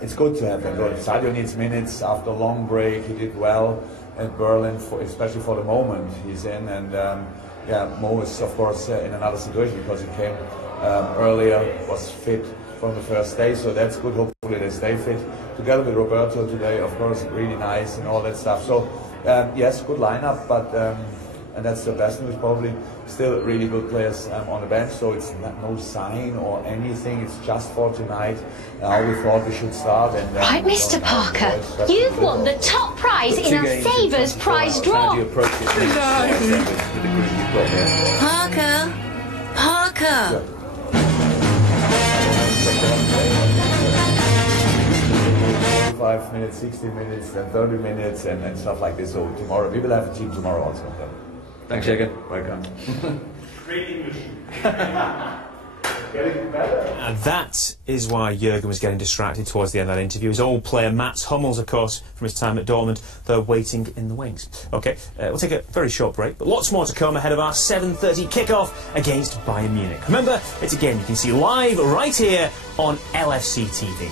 it's good to have him. Sadio needs minutes after a long break. He did well at Berlin, especially for the moment he's in. And yeah, Mo is of course in another situation because he came earlier, was fit from the first day, so that's good. Hopefully they stay fit. Together with Roberto today, of course, really nice and all that stuff. So yes, good lineup, but and that's the best news. Probably still really good players on the bench. So it's no sign or anything. It's just for tonight. How we thought we should start. And right, Mr. Parker, you've won the top prize in our Savers prize draw. Parker, Parker. 5 minutes, 60 minutes, and 30 minutes, and stuff like this. So tomorrow we will have a team tomorrow also. Thanks, Jürgen. Welcome. Great English. Getting better. And that is why Jürgen was getting distracted towards the end of that interview. His old player Mats Hummels, of course, from his time at Dortmund, they're waiting in the wings. OK, we'll take a very short break, but lots more to come ahead of our 7:30 kickoff against Bayern Munich. Remember, it's again you can see live right here on LFC TV.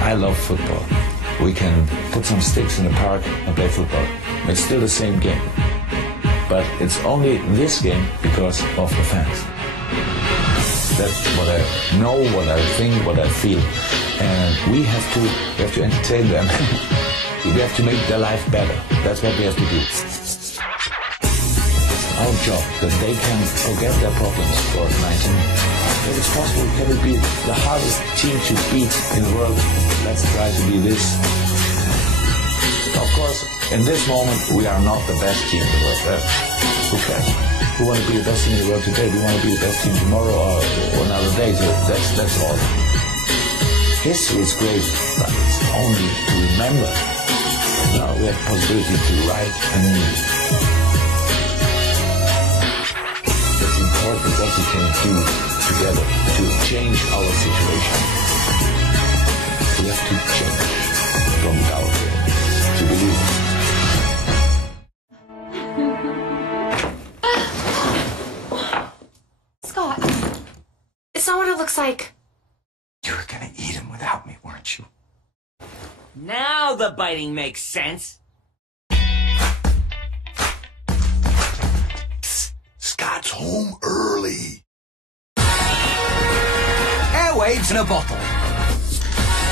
I love football. We can put some sticks in the park and play football. It's still the same game. But it's only this game because of the fans. That's what I know, what I think, what I feel. And we have to entertain them. We have to make their life better. That's what we have to do. It's our job that they can forget their problems for 90 minutes. If it's possible, can it be the hardest team to beat in the world? Let's try to be this. Of course, in this moment, we are not the best team in the world. Who cares? We want to be the best team in the world today. We want to be the best team tomorrow or another day. So that's all. History is great, but it's only to remember. Now we have the possibility to write a new. It's important what we can do together to change our situation. We have to change from doubt to believe. Scott, it's not what it looks like. You were gonna eat him without me, weren't you? Now the biting makes sense. Scott's home early. Airwaves in a bottle.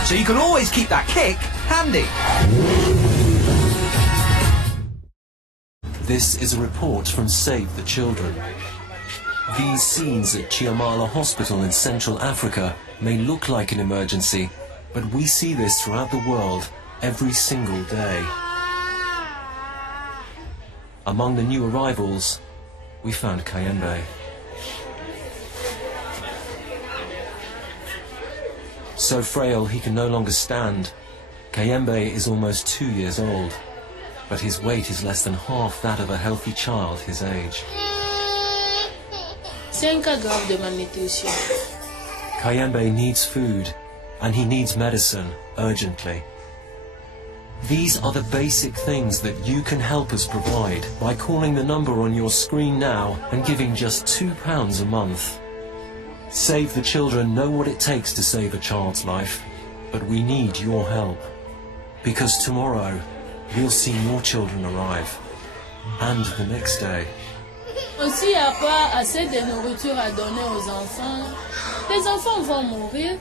So you can always keep that kick handy. This is a report from Save the Children. These scenes at Chiamala Hospital in Central Africa may look like an emergency, but we see this throughout the world every single day. Among the new arrivals, we found Kayembe. So frail he can no longer stand, Kayembe is almost 2 years old, but his weight is less than half that of a healthy child his age. 5 grammes de malnutrition. Kayembe needs food, and he needs medicine urgently. These are the basic things that you can help us provide by calling the number on your screen now and giving just £2 a month. Save the Children know what it takes to save a child's life, but we need your help. Because tomorrow, we'll see more children arrive. And the next day. S'il n'y a pas assez de nourriture à donner aux enfants, les enfants vont mourir.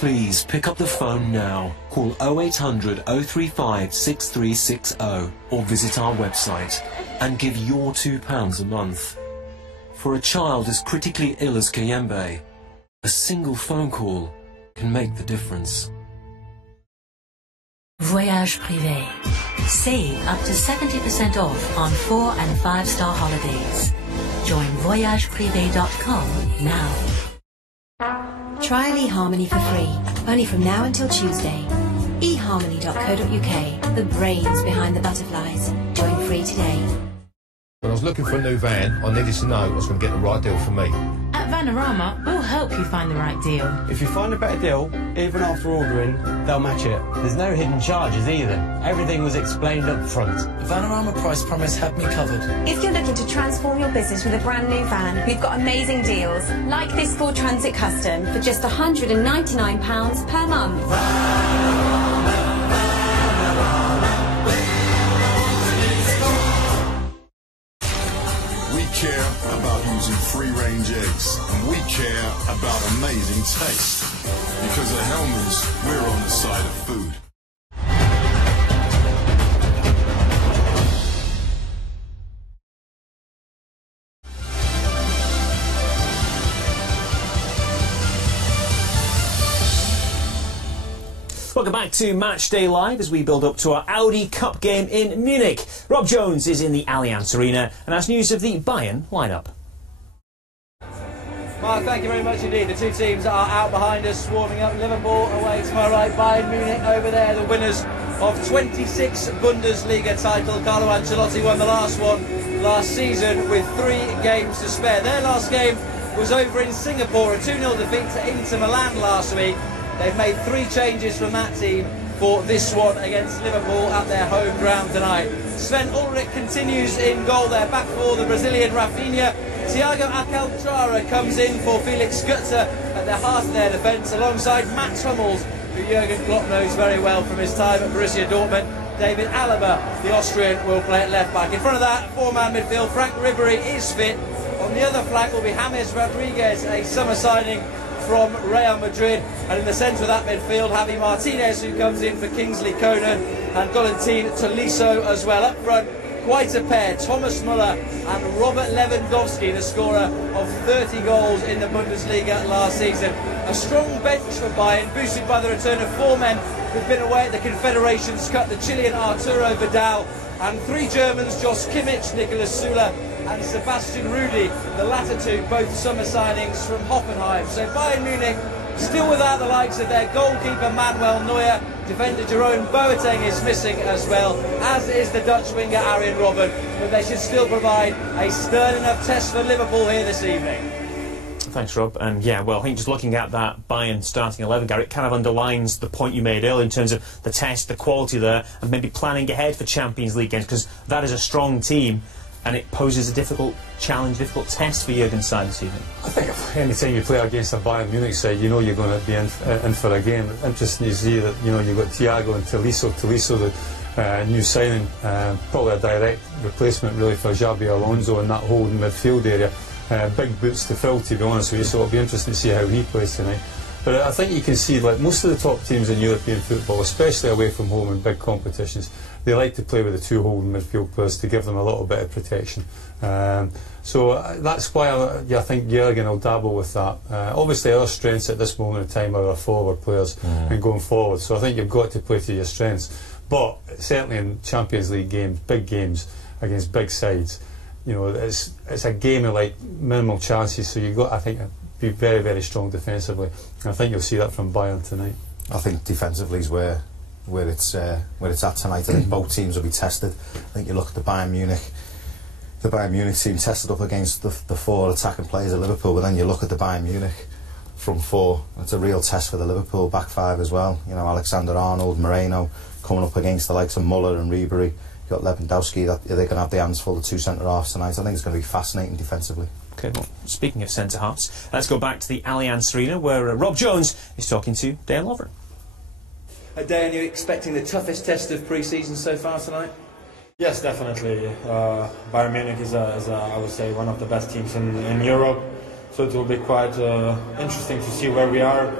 Please pick up the phone now. Call 0800 035 6360 or visit our website and give your £2 a month. For a child as critically ill as Kayembe, a single phone call can make the difference. Voyage privé. Save up to 70% off on 4- and 5-star holidays. Join voyageprivé.com now. Try eHarmony for free, only from now until Tuesday. eHarmony.co.uk, the brains behind the butterflies. Join free today. When I was looking for a new van, I needed to know I was going to get the right deal for me. At Vanarama, we'll help you find the right deal. If you find a better deal, even after ordering, they'll match it. There's no hidden charges either. Everything was explained up front. Vanarama Price Promise had me covered. If you're looking to transform your business with a brand new van, we've got amazing deals, like this Ford Transit Custom for just £199 per month. We care about using free-range eggs, and we care about amazing taste. Because at Hellman's, we're on the side of food. Welcome back to Matchday Live as we build up to our Audi Cup game in Munich. Rob Jones is in the Allianz Arena and has news of the Bayern lineup. Mark, thank you very much indeed. The two teams are out behind us, warming up. Liverpool away to my right, Bayern Munich over there, the winners of 26 Bundesliga title. Carlo Ancelotti won the last one last season with 3 games to spare. Their last game was over in Singapore, a 2-0 defeat to Inter Milan last week. They've made 3 changes from that team for this one against Liverpool at their home ground tonight. Sven Ulrich continues in goal there, back for the Brazilian Rafinha. Thiago Alcantara comes in for Felix Götze at the heart of their defence, alongside Mats Hummels, who Jurgen Klopp knows very well from his time at Borussia Dortmund. David Alaba, the Austrian, will play at left back. In front of that, 4-man midfield, Frank Ribery is fit. On the other flank will be James Rodriguez, a summer signing from Real Madrid, and in the centre of that midfield, Javi Martinez, who comes in for Kingsley Conan, and Valentin Tolisso as well. Up front, quite a pair, Thomas Müller and Robert Lewandowski, the scorer of 30 goals in the Bundesliga last season. A strong bench for Bayern, boosted by the return of 4 men who've been away at the Confederations Cup, the Chilean Arturo Vidal, and 3 Germans, Josh Kimmich, Nicolas Süle and Sebastian Rudi, the latter 2 both summer signings from Hoffenheim. So Bayern Munich still without the likes of their goalkeeper Manuel Neuer. Defender Jerome Boateng is missing as well, as is the Dutch winger Arjen Robben, but they should still provide a stern enough test for Liverpool here this evening. Thanks, Rob. And yeah, well, I think just looking at that Bayern starting 11, Gary, it kind of underlines the point you made earlier in terms of the test, the quality there, and maybe planning ahead for Champions League games, because that is a strong team and it poses a difficult challenge, difficult test for Jurgen's side this evening. I think any time you play against a Bayern Munich side, you know you're going to be in for a game. Interesting to see that, you know, you've got Thiago and Tolisso, the new signing, probably a direct replacement really for Xabi Alonso in that holding midfield area. Big boots to fill, to be honest with you, so it'll be interesting to see how he plays tonight. But I think you can see, like most of the top teams in European football, especially away from home in big competitions, they like to play with the 2 holding midfield players to give them a little bit of protection. So that's why I think Jurgen will dabble with that. Obviously our strengths at this moment in time are our forward players and going forward, so I think you've got to play to your strengths. But certainly in Champions League games, big games against big sides, you know, it's a game of like minimal chances, so you've got, I think, be very, very strong defensively. And I think you'll see that from Bayern tonight. I think defensively is where it's at tonight. I think both teams will be tested. I think you look at the Bayern Munich team tested up against the 4 attacking players at Liverpool, but then you look at the Bayern Munich front 4, it's a real test for the Liverpool back 5 as well. You know, Alexander-Arnold, Moreno coming up against the likes of Müller and Ribery. You've got Lewandowski, they're going to have the hands full, the 2 centre-halves tonight. I think it's going to be fascinating defensively. Okay, well, speaking of centre-halves, let's go back to the Allianz Arena where Rob Jones is talking to Dale Lovren. Dale, are you expecting the toughest test of pre-season so far tonight? Yes, definitely. Bayern Munich is, I would say, one of the best teams in Europe, so it will be quite interesting to see where we are.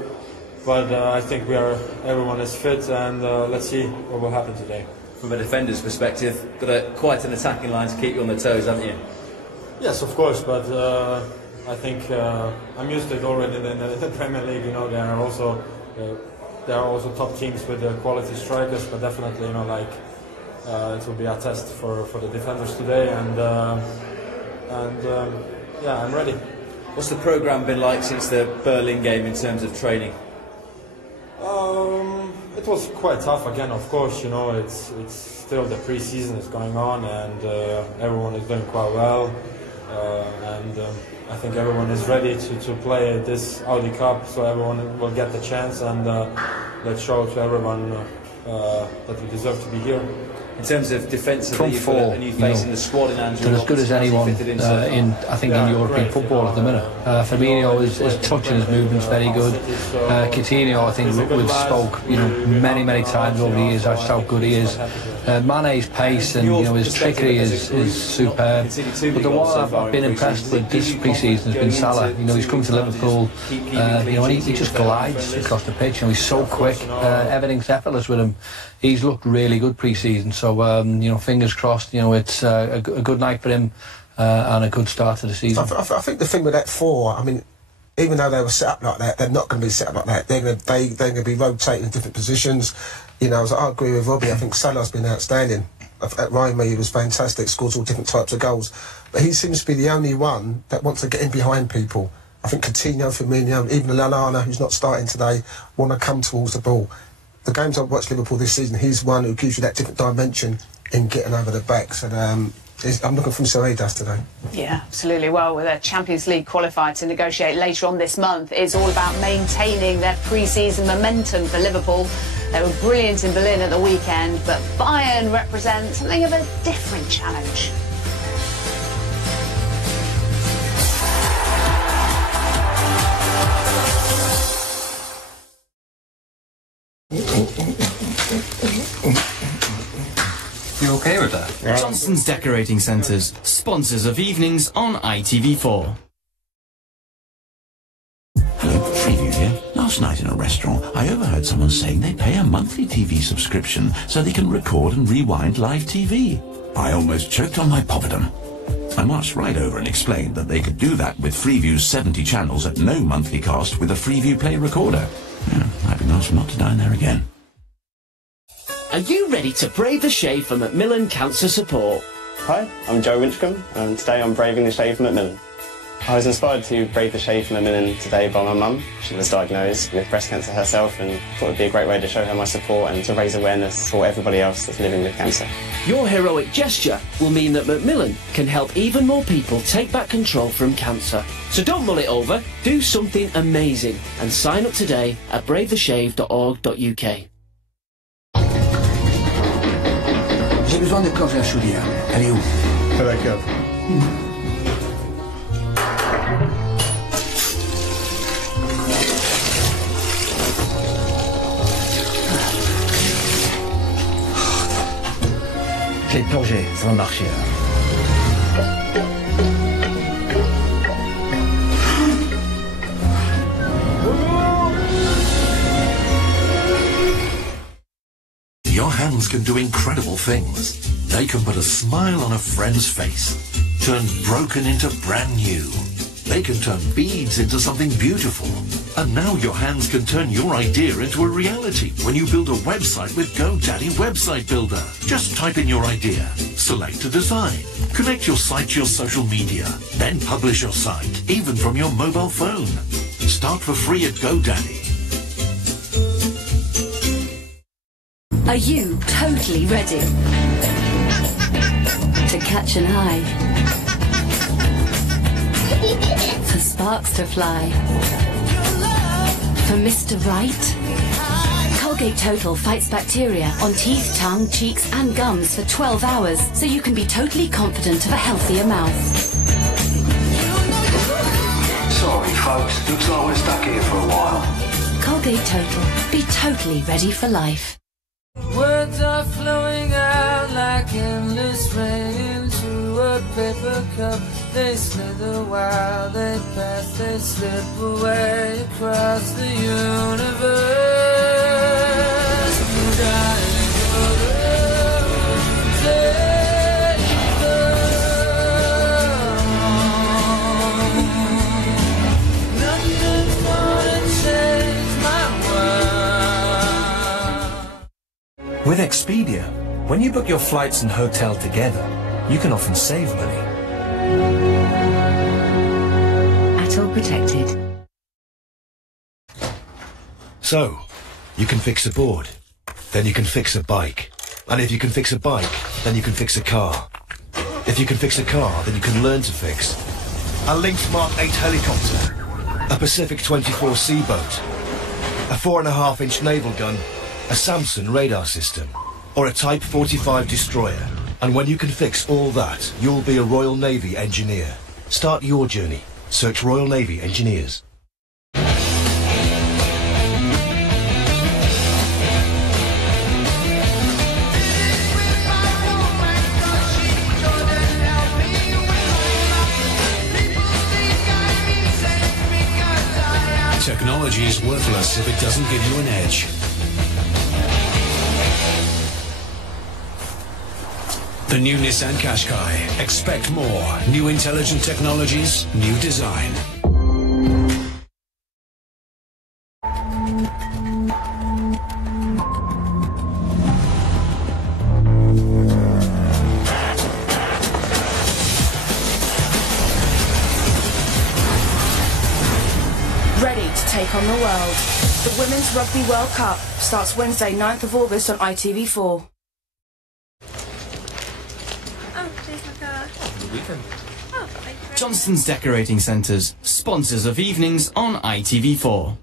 But I think everyone is fit, and let's see what will happen today. From a defender's perspective, got quite an attacking line to keep you on the toes, haven't you? Yes, of course, but I think I'm used to it already in the Premier League. You know, there are also top teams with quality strikers, but definitely, you know, like it will be a test for the defenders today, and yeah, I'm ready. What's the programme been like since the Berlin game in terms of training? It was quite tough again, of course. You know, it's still the pre-season is going on, and everyone is doing quite well, and I think everyone is ready to play this Audi Cup, so everyone will get the chance, and let's show to everyone that we deserve to be here. In terms of defensively, you've got a new face in the squad in Andrew. They're as good as anyone I think in European football at the minute. Firmino, his touch and his movement's very good. Coutinho, I think we've spoke many times over the years how good he is. Mane's pace and his trickery is superb. But the one I've been impressed with this pre-season has been Salah. He's come to Liverpool, and he just glides across the pitch. He's so quick. Everything's effortless with him. He's looked really good pre-season. So fingers crossed. It's a good night for him and a good start to the season. I think the thing with that four, I mean, even though they were set up like that, they're not going to be set up like that. They're going to be rotating in different positions. I agree with Robbie. I think Salah's been outstanding. At Roma, he was fantastic, scores all different types of goals. But he seems to be the only one that wants to get in behind people. I think Coutinho, Firmino, even Lallana, who's not starting today, want to come towards the ball. The games I've watched Liverpool this season, he's one who gives you that different dimension in getting over the backs. And I'm looking from Seredas today. Yeah, absolutely. Well, with a Champions League qualifier to negotiate later on this month, it's all about maintaining their pre-season momentum for Liverpool. They were brilliant in Berlin at the weekend, but Bayern represent something of a different challenge. You okay with that? Yeah. Johnson's Decorating Centres, sponsors of evenings on ITV4. Hello, Freeview here. Last night in a restaurant, I overheard someone saying they pay a monthly TV subscription so they can record and rewind live TV. I almost choked on my poppadom. I marched right over and explained that they could do that with Freeview's 70 channels at no monthly cost with a Freeview Play recorder. Yeah, I've been asked not to dine there again. Are you ready to brave the shave for Macmillan Cancer Support? Hi, I'm Joe Winchcombe, and today I'm braving the shave for Macmillan. I was inspired to brave the shave for Macmillan today by my mum. She was diagnosed with breast cancer herself, and thought it would be a great way to show her my support and to raise awareness for everybody else that's living with cancer. Your heroic gesture will mean that Macmillan can help even more people take back control from cancer. So don't mull it over, do something amazing, and sign up today at bravetheshave.org.uk. J'ai besoin de cloche à chaudière. Elle est où? À la cave. Clé de plongée, ça va marcher. Your hands can do incredible things. They can put a smile on a friend's face, turn broken into brand new. They can turn beads into something beautiful. And now your hands can turn your idea into a reality when you build a website with GoDaddy Website Builder. Just type in your idea, select a design, connect your site to your social media, then publish your site, even from your mobile phone. Start for free at GoDaddy. Are you totally ready to catch an eye? For sparks to fly? For Mr. Right? Colgate Total fights bacteria on teeth, tongue, cheeks and gums for 12 hours, so you can be totally confident of a healthier mouth. Sorry folks, looks like we're stuck here for a while. Colgate Total. Be totally ready for life. Words are flowing out like endless rain into a paper cup. They slither while they pass, they slip away across the universe. Darling, take nothing's gonna change my world. With Expedia, when you book your flights and hotel together, you can often save money. Atoll Protected. So, you can fix a board, then you can fix a bike. And if you can fix a bike, then you can fix a car. If you can fix a car, then you can learn to fix a Lynx Mark 8 helicopter, a Pacific 24C boat, a 4.5-inch naval gun, a Samson radar system, or a Type 45 destroyer. And when you can fix all that, you'll be a Royal Navy engineer. Start your journey. Search Royal Navy Engineers. Technology is worthless if it doesn't give you an edge. The new Nissan Qashqai. Expect more. New intelligent technologies, new design. Ready to take on the world. The Women's Rugby World Cup starts Wednesday, 9th of August on ITV4. Johnston's Decorating Centres, sponsors of evenings on ITV4.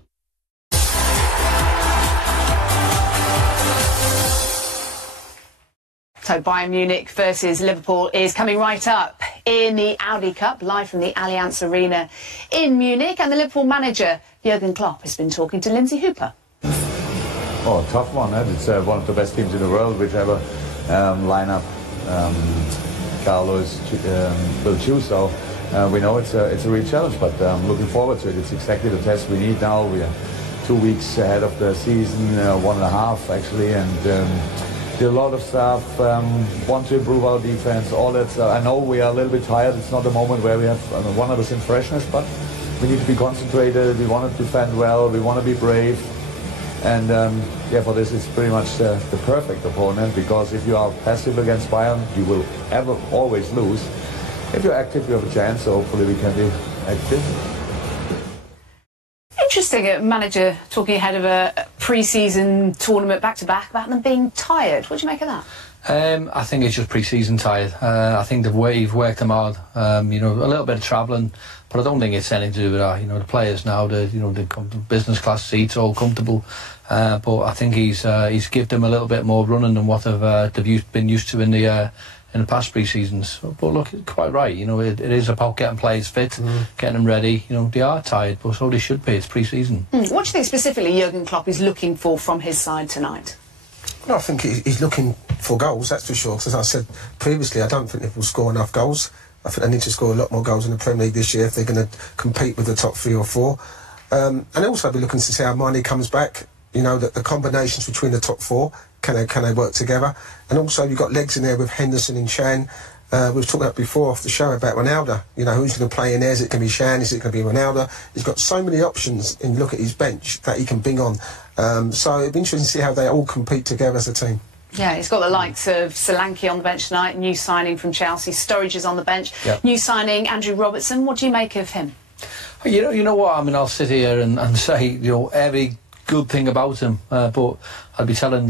So Bayern Munich versus Liverpool is coming right up in the Audi Cup, live from the Allianz Arena in Munich. And the Liverpool manager, Jurgen Klopp, has been talking to Lindsay Hooper. Oh, tough one. It's one of the best teams in the world, whichever lineup Carlos will choose. So we know it's a real challenge, but I'm looking forward to it. It's exactly the test we need now. We are 2 weeks ahead of the season, 1.5 actually, and did a lot of stuff, want to improve our defense, all that. I know we are a little bit tired. It's not a moment where we have 100% freshness, but we need to be concentrated. We want to defend well. We want to be brave. And yeah, for this it's pretty much the perfect opponent, because if you are passive against Bayern, you will always lose. If you're active, you have a chance, so hopefully we can be active. Interesting, a manager talking ahead of a pre-season tournament back-to-back about them being tired. What do you make of that? I think it's just pre-season tired. I think they've worked them hard. You know, a little bit of travelling, but I don't think it's anything to do with that. You know, the players now, they come to business class seats, all comfortable. But I think he's given them a little bit more running than what they've been used to in the past pre-seasons. But look, it's quite right. You know, it is about getting players fit, getting them ready. You know, they are tired, but so they should be. It's pre-season. What do you think specifically Jurgen Klopp is looking for from his side tonight? Well, I think he's looking for goals, that's for sure. As I said previously, I don't think Liverpool score enough goals. I think they need to score a lot more goals in the Premier League this year if they're going to compete with the top 3 or 4. And also be looking to see how Mane comes back. You know, the combinations between the top 4, can they work together? And also you've got legs in there with Henderson and Chan. We've talked about before off the show about Ronaldo. You know, who's going to play in there? Is it going to be Chan? Is it going to be Ronaldo? He's got so many options in look at his bench that he can bring on. So it'd be interesting to see how they all compete together as a team. Yeah, he's got the likes of Solanke on the bench tonight, new signing from Chelsea. Sturridge is on the bench, new signing Andrew Robertson. What do you make of him? You know what? I mean, I'll sit here and say, you know, every good thing about him, but I'd be telling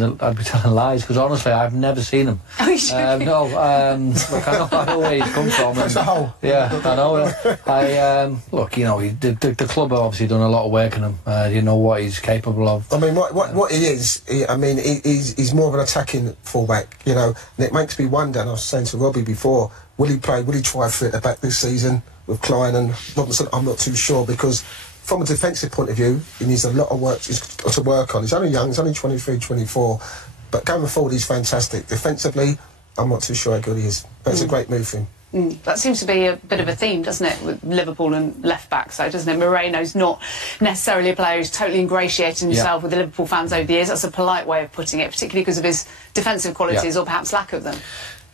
lies, because honestly I've never seen him. Oh, you should no, look, I know where he's come from. That's a hole. Yeah, I know. Look, you know, the club have obviously done a lot of work on him. You know what he's capable of. I mean, what he is, he's more of an attacking fullback, you know, and it makes me wonder, and I was saying to Robbie before, will he try for it at the back this season with Klein and Robinson? I'm not too sure, because from a defensive point of view, he needs a lot of work to work on. He's only young, he's only 23, 24, but going forward he's fantastic. Defensively, I'm not too sure how good he is, but it's a great move for him. That seems to be a bit of a theme, doesn't it, with Liverpool and left-back, so doesn't it? Moreno's not necessarily a player who's totally ingratiated himself with the Liverpool fans over the years. That's a polite way of putting it, particularly because of his defensive qualities or perhaps lack of them.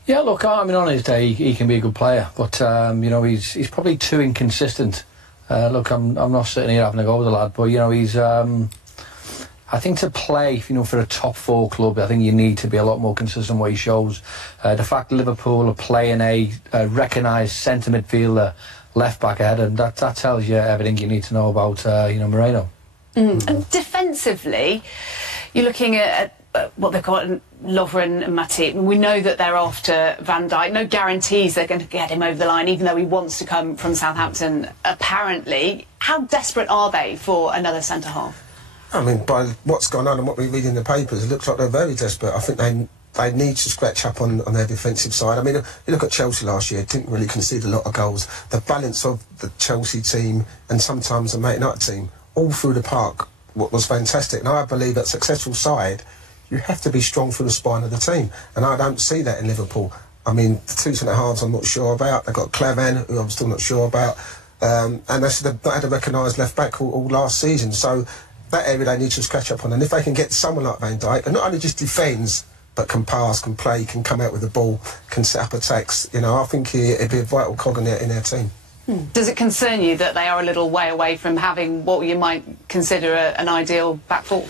Yeah, look, I mean, on his day he can be a good player, but you know, he's probably too inconsistent. Look, I'm not sitting here having a go with the lad, but you know, he's I think to play, you know, for a top 4 club, I think you need to be a lot more consistent what he shows. The fact Liverpool are playing a recognised centre midfielder left back ahead, and that tells you everything you need to know about you know, Moreno. And defensively, you're looking at what they've got, Lovren and Matip. We know that they're after Van Dijk. No guarantees they're going to get him over the line, even though he wants to come from Southampton, apparently. How desperate are they for another centre-half? I mean, by what's gone on and what we read in the papers, it looks like they're very desperate. I think they need to scratch up on their defensive side. I mean, you look at Chelsea last year, didn't really concede a lot of goals. The balance of the Chelsea team and sometimes the Man United team, all through the park, was fantastic. And I believe that successful side, you have to be strong through the spine of the team. And I don't see that in Liverpool. I mean, the two centre-halves I'm not sure about. They've got Clavan, who I'm still not sure about. And they've not had a recognised left-back all last season. So that area they need to scratch up on. And if they can get someone like Van Dijk, and not only just defends, but can pass, can play, can come out with the ball, can set up attacks, you know, I think it'd be a vital cog in their team. Does it concern you that they are a little way away from having what you might consider an ideal back four?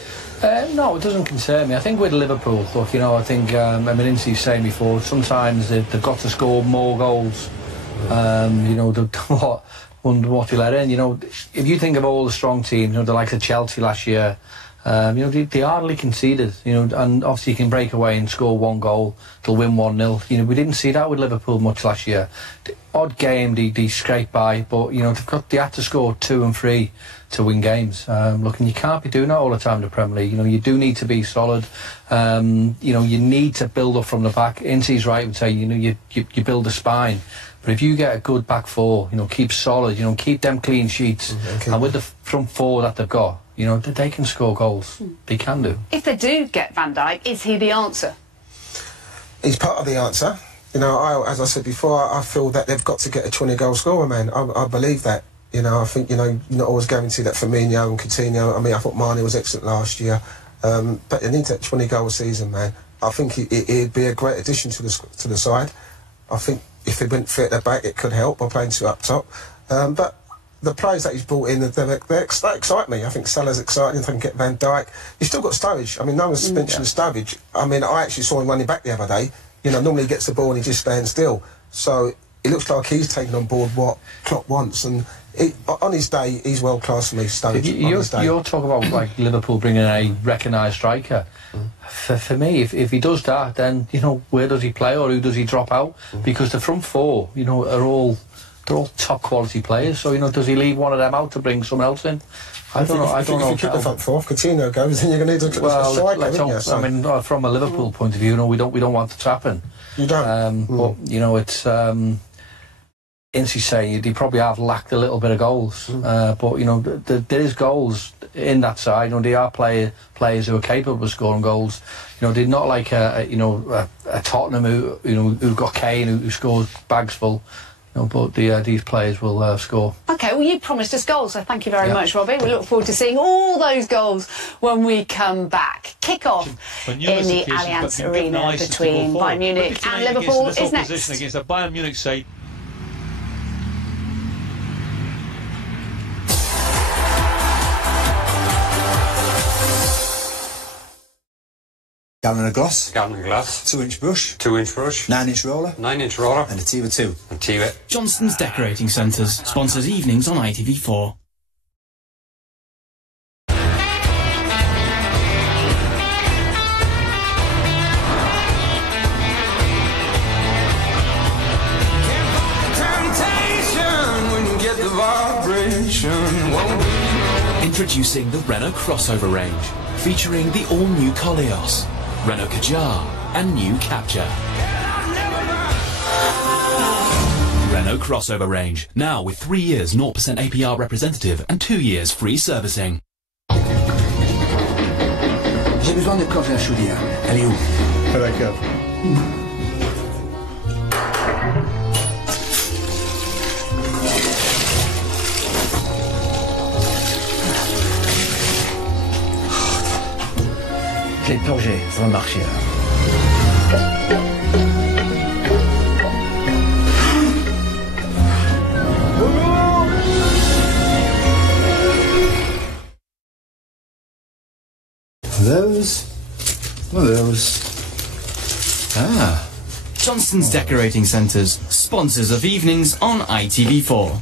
No, it doesn't concern me. I think with Liverpool, look, you know, I think, I mean, Incy's saying before, sometimes they've got to score more goals. You know, what they let in. You know, if you think of all the strong teams, you know, the likes of Chelsea last year, you know, they hardly conceded, you know, and obviously you can break away and score one goal, they'll win 1-0. You know, we didn't see that with Liverpool much last year. The odd game, they scrape by, but, you know, they had to score 2 and 3 to win games. Look, and you can't be doing that all the time in the Premier League. You know, you do need to be solid. You know, you need to build up from the back. Incy's right would say, you know, you build a spine. But if you get a good back four, you know, keep solid, you know, keep them clean sheets, and with the front four that they've got, you know, they can score goals. They can do. If they do get Van Dijk, is he the answer? He's part of the answer. You know, as I said before, I feel that they've got to get a 20-goal scorer, man. I believe that. You know, I think, you know, you're not always guaranteed that Firmino and Coutinho. I mean, I thought Mane was excellent last year. But they need that 20-goal season, man. I think it'd be a great addition to the side. I think if he went fit at the back, it could help by playing 2 up top. But the players that he's brought in, they excite me. I think Salah's exciting. If I can get Van Dijk, you've still got Sturridge. I mean, no one's mentioned Sturridge. I mean, I actually saw him running back the other day. You know, normally he gets the ball and he just stands still. So it looks like he's taken on board what Klopp wants. And on his day, he's world class for me, Sturridge. You're talking about like Liverpool bringing a recognised striker. For me, if he does that, then, you know, where does he play or who does he drop out? Because the front four, you know, they're all top quality players. So, you know, does he leave one of them out to bring someone else in? I don't know. If you keep the front four, if Coutinho goes, then you're going to need a striker. I mean, from a Liverpool point of view, you know, we don't want it to happen. You don't. But you know, it's Incy's saying they probably have lacked a little bit of goals. But you know, there is goals in that side. You know, they are players who are capable of scoring goals. You know, they're not like a Tottenham who got Kane who scores bags full. You know, but these players will score. OK, well, you promised us goals, so thank you very much, Robbie. We look forward to seeing all those goals when we come back. Kick-off in the Allianz Arena between Bayern Munich and Liverpool is next. Against a Bayern Munich side. Gallon of gloss. Gallon of glass. 2-inch brush. 2-inch brush. 9-inch roller. 9-inch roller. And a tea with 2. And tea with. Johnston's Decorating Centres sponsors evenings on ITV4. Introducing the Renault crossover range, featuring the all-new Koleos, Renault Kadjar and new Captur. Renault crossover range, now with 3 years 0% APR representative and 2 years free servicing. J'ai besoin de coffre à chaudière. Elle est où? À la cave. J'ai plongé, ça va marcher là. One of those. Ah. Johnston's Decorating Centres, sponsors of evenings on ITV4.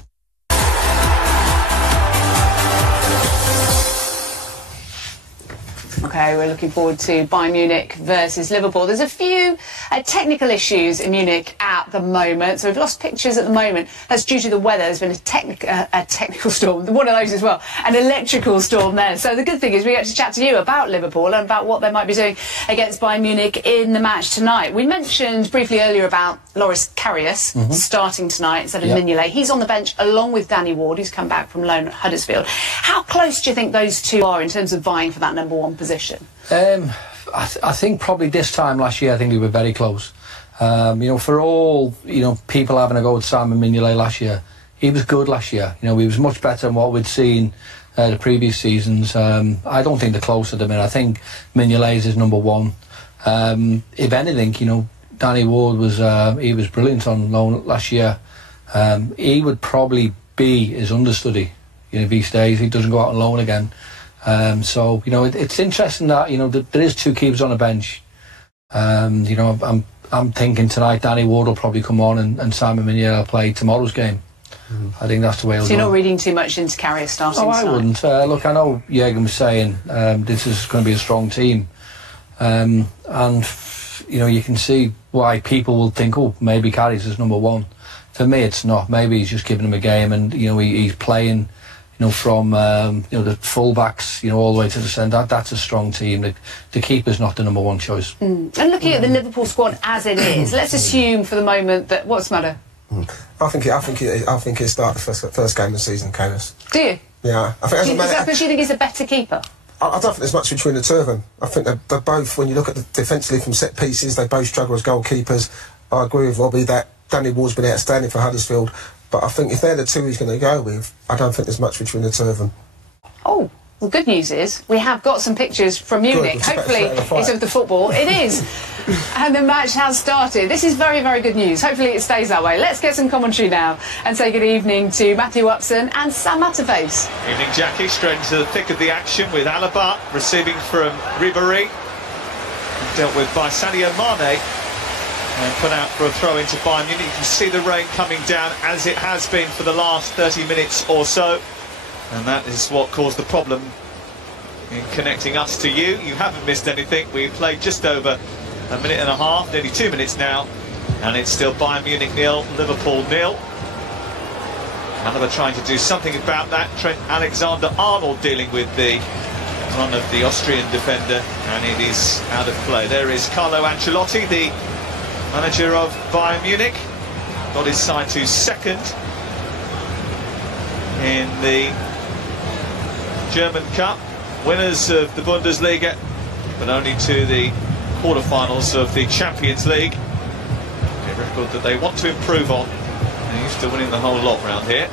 OK, we're looking forward to Bayern Munich versus Liverpool. There's a few technical issues in Munich at the moment, so we've lost pictures at the moment. That's due to the weather. There's been a technical storm, one of those as well, an electrical storm there. So the good thing is we get to chat to you about Liverpool and about what they might be doing against Bayern Munich in the match tonight. We mentioned briefly earlier about Loris Karius starting tonight instead of Mignolet. He's on the bench along with Danny Ward, who's come back from loan at Huddersfield. How close do you think those two are in terms of vying for that number one position? I think probably this time last year, I think we were very close. You know, for all, you know, people having a go at Simon Mignolet last year, he was good last year. You know, he was much better than what we'd seen the previous seasons. I don't think they're close at the minute. I think Mignolet is number one. If anything, you know, Danny Ward was he was brilliant on loan last year. He would probably be his understudy, you know, if he stays. He doesn't go out on loan again. So, you know, it's interesting that, you know, there is two keepers on the bench. You know, I'm thinking tonight Danny Ward will probably come on and Simon Mignolet will play tomorrow's game. I think that's the way it'll go. So you're not reading too much into Karius starting tonight? I wouldn't. Look, I know Jürgen was saying this is going to be a strong team. And, you know, you can see why people will think, oh, maybe Karius is number one. For me, it's not. Maybe he's just giving him a game and, you know, he's playing, you know, from you know, the full-backs, you know, all the way to the centre. That's a strong team. The keeper's not the number one choice. And looking at the Liverpool squad as it is, let's assume for the moment that... What's the matter? I think he'll start the first game of the season, Karius. Do you? Yeah. I think is that because you think he's a better keeper? I don't think there's much between the two of them. I think they're both, when you look at the defensively from set pieces, they both struggle as goalkeepers. I agree with Robbie that Danny Ward's been outstanding for Huddersfield, but I think if they're the two he's going to go with, I don't think there's much between the two of them. Oh, well, good news is we have got some pictures from Munich. Good. Hopefully it's of the football. It is. And the match has started. This is very, very good news. Hopefully it stays that way. Let's get some commentary now and say good evening to Matthew Upson and Sam Matterface. Evening, Jackie. Straight into the thick of the action with Alaba receiving from Ribéry. Dealt with by Sadio Mane and put out for a throw into Bayern Munich. You can see the rain coming down as it has been for the last 30 minutes or so. And that is what caused the problem in connecting us to you. You haven't missed anything. We've played just over a minute and a half, nearly 2 minutes now, and it's still Bayern Munich 0, Liverpool 0. Alaba trying to do something about that. Trent Alexander-Arnold dealing with the run of the Austrian defender, and it is out of play. There is Carlo Ancelotti, the manager of Bayern Munich. Got his side to second in the German Cup, winners of the Bundesliga, but only to the quarter-finals of the Champions League. A record that they want to improve on. They're used to winning the whole lot round here.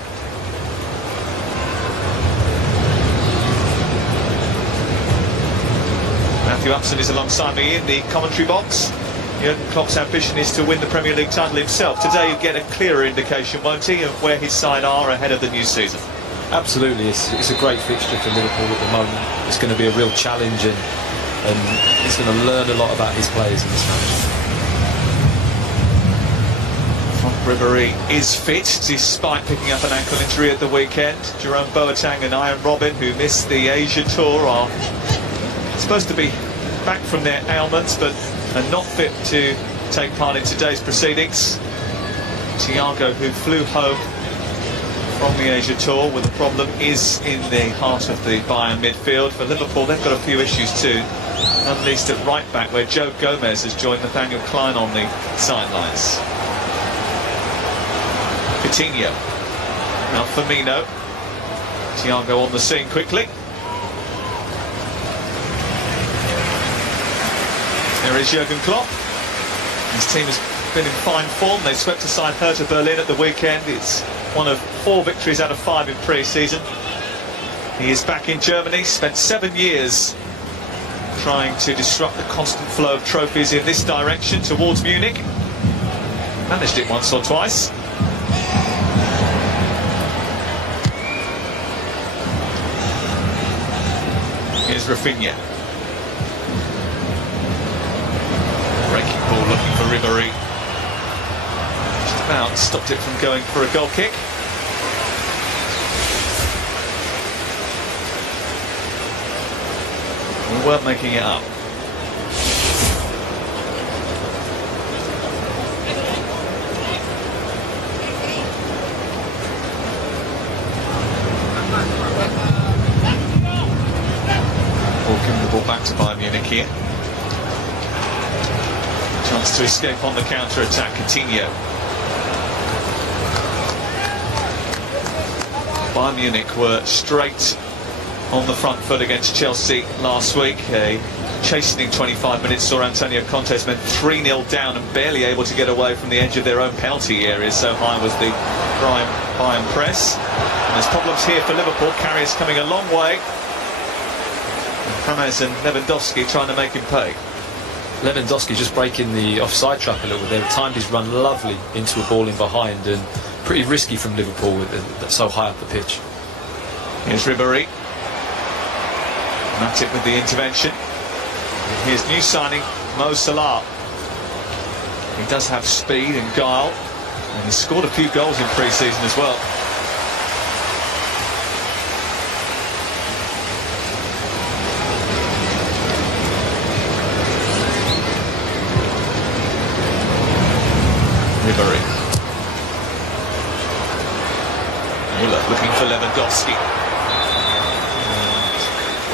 Matthew Upson is alongside me in the commentary box. Jürgen Klopp's ambition is to win the Premier League title himself. Today you'll get a clearer indication, won't he, of where his side are ahead of the new season. Absolutely, it's a great fixture for Liverpool at the moment. It's going to be a real challenge, and he's going to learn a lot about his players in this match. Ribéry is fit despite picking up an ankle injury at the weekend. Jerome Boateng and Ian Robin, who missed the Asia Tour, are supposed to be back from their ailments but are not fit to take part in today's proceedings. Thiago, who flew home from the Asia Tour with a problem, is in the heart of the Bayern midfield. For Liverpool, they've got a few issues too, not least at right back, where Joe Gomez has joined Nathaniel Klein on the sidelines. Coutinho, now Firmino. Thiago on the scene quickly. There is Jürgen Klopp. His team has been in fine form. They swept aside Hertha Berlin at the weekend. It's one of 4 victories out of 5 in pre-season. He is back in Germany, spent 7 years trying to disrupt the constant flow of trophies in this direction towards Munich. Managed it once or twice. Here's Rafinha. Breaking ball looking for Ribéry. Just about stopped it from going for a goal kick. We weren't making it up. Giving the ball back to Bayern Munich here. Chance to escape on the counter-attack. Coutinho. Bayern Munich were straight on the front foot against Chelsea last week. A chastening 25 minutes saw Antonio Conte's men 3-0 down and barely able to get away from the edge of their own penalty area. So high was the prime Bayern press. And there's problems here for Liverpool. Carrier's coming a long way. James and Lewandowski trying to make him pay. Lewandowski just breaking the offside trap a little bit there. Timed his run lovely into a ball in behind, and pretty risky from Liverpool with so high up the pitch. Here's Ribéry. Matip with the intervention. And here's new signing Mo Salah. He does have speed and guile, and he's scored a few goals in pre-season as well. Ribéry. Müller looking for Lewandowski.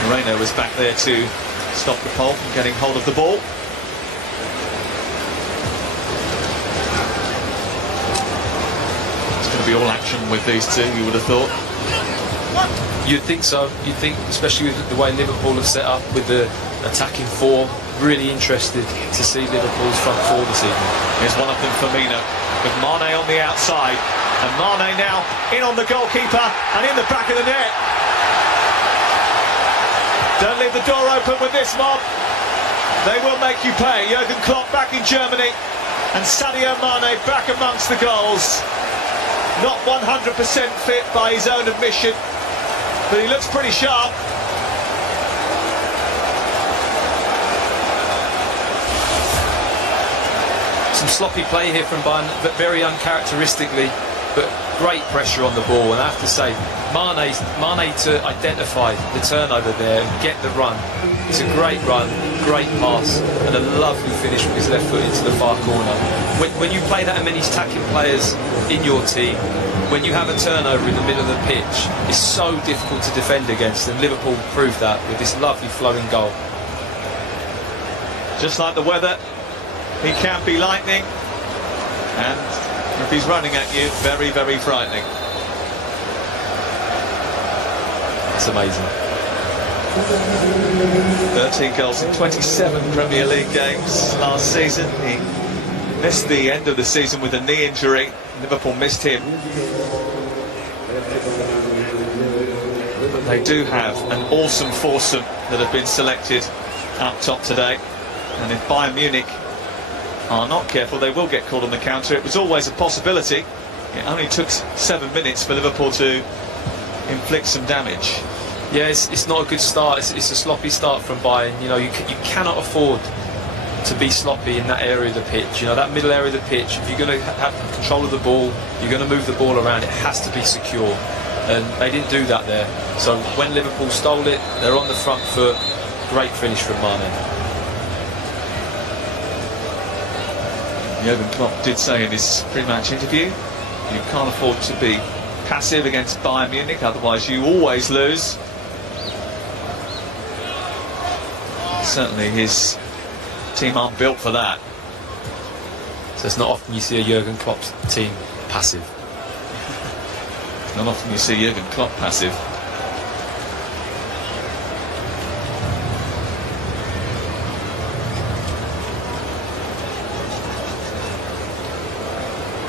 And Moreno was back there to stop the pole from getting hold of the ball. It's going to be all action with these two, you would have thought. You'd think so. You'd think, especially with the way Liverpool have set up with the attacking four. Really interested to see Liverpool's front four this evening. Here's one of them, Firmino, with Mane on the outside. And Mane now in on the goalkeeper and in the back of the net. Don't leave the door open with this mob. They will make you pay. Jurgen Klopp back in Germany. And Sadio Mane back amongst the goals. Not 100% fit by his own admission, but he looks pretty sharp. Some sloppy play here from Bayern, but very uncharacteristically, but great pressure on the ball. And I have to say, Mane to identify the turnover there and get the run. It's a great run, great pass, and a lovely finish with his left foot into the far corner. When you play that many attacking players in your team, when you have a turnover in the middle of the pitch, it's so difficult to defend against, and Liverpool proved that with this lovely flowing goal. Just like the weather, he can be lightning, and if he's running at you, very, very frightening. It's amazing. 13 goals in 27 Premier League games last season. He missed the end of the season with a knee injury. Liverpool missed him. But they do have an awesome foursome that have been selected up top today. And if Bayern Munich are not careful, they will get caught on the counter. It was always a possibility. It only took 7 minutes for Liverpool to inflict some damage. Yeah, it's not a good start. It's a sloppy start from Bayern. You know, you cannot afford to be sloppy in that area of the pitch. You know, that middle area of the pitch, if you're going to have control of the ball, you're going to move the ball around, it has to be secure. And they didn't do that there. So when Liverpool stole it, they're on the front foot. Great finish from Mane. Jurgen Klopp did say in his pre-match interview, you can't afford to be passive against Bayern Munich, otherwise you always lose. Certainly his team aren't built for that. So it's not often you see a Jurgen Klopp's team passive. Not often you see Jurgen Klopp passive.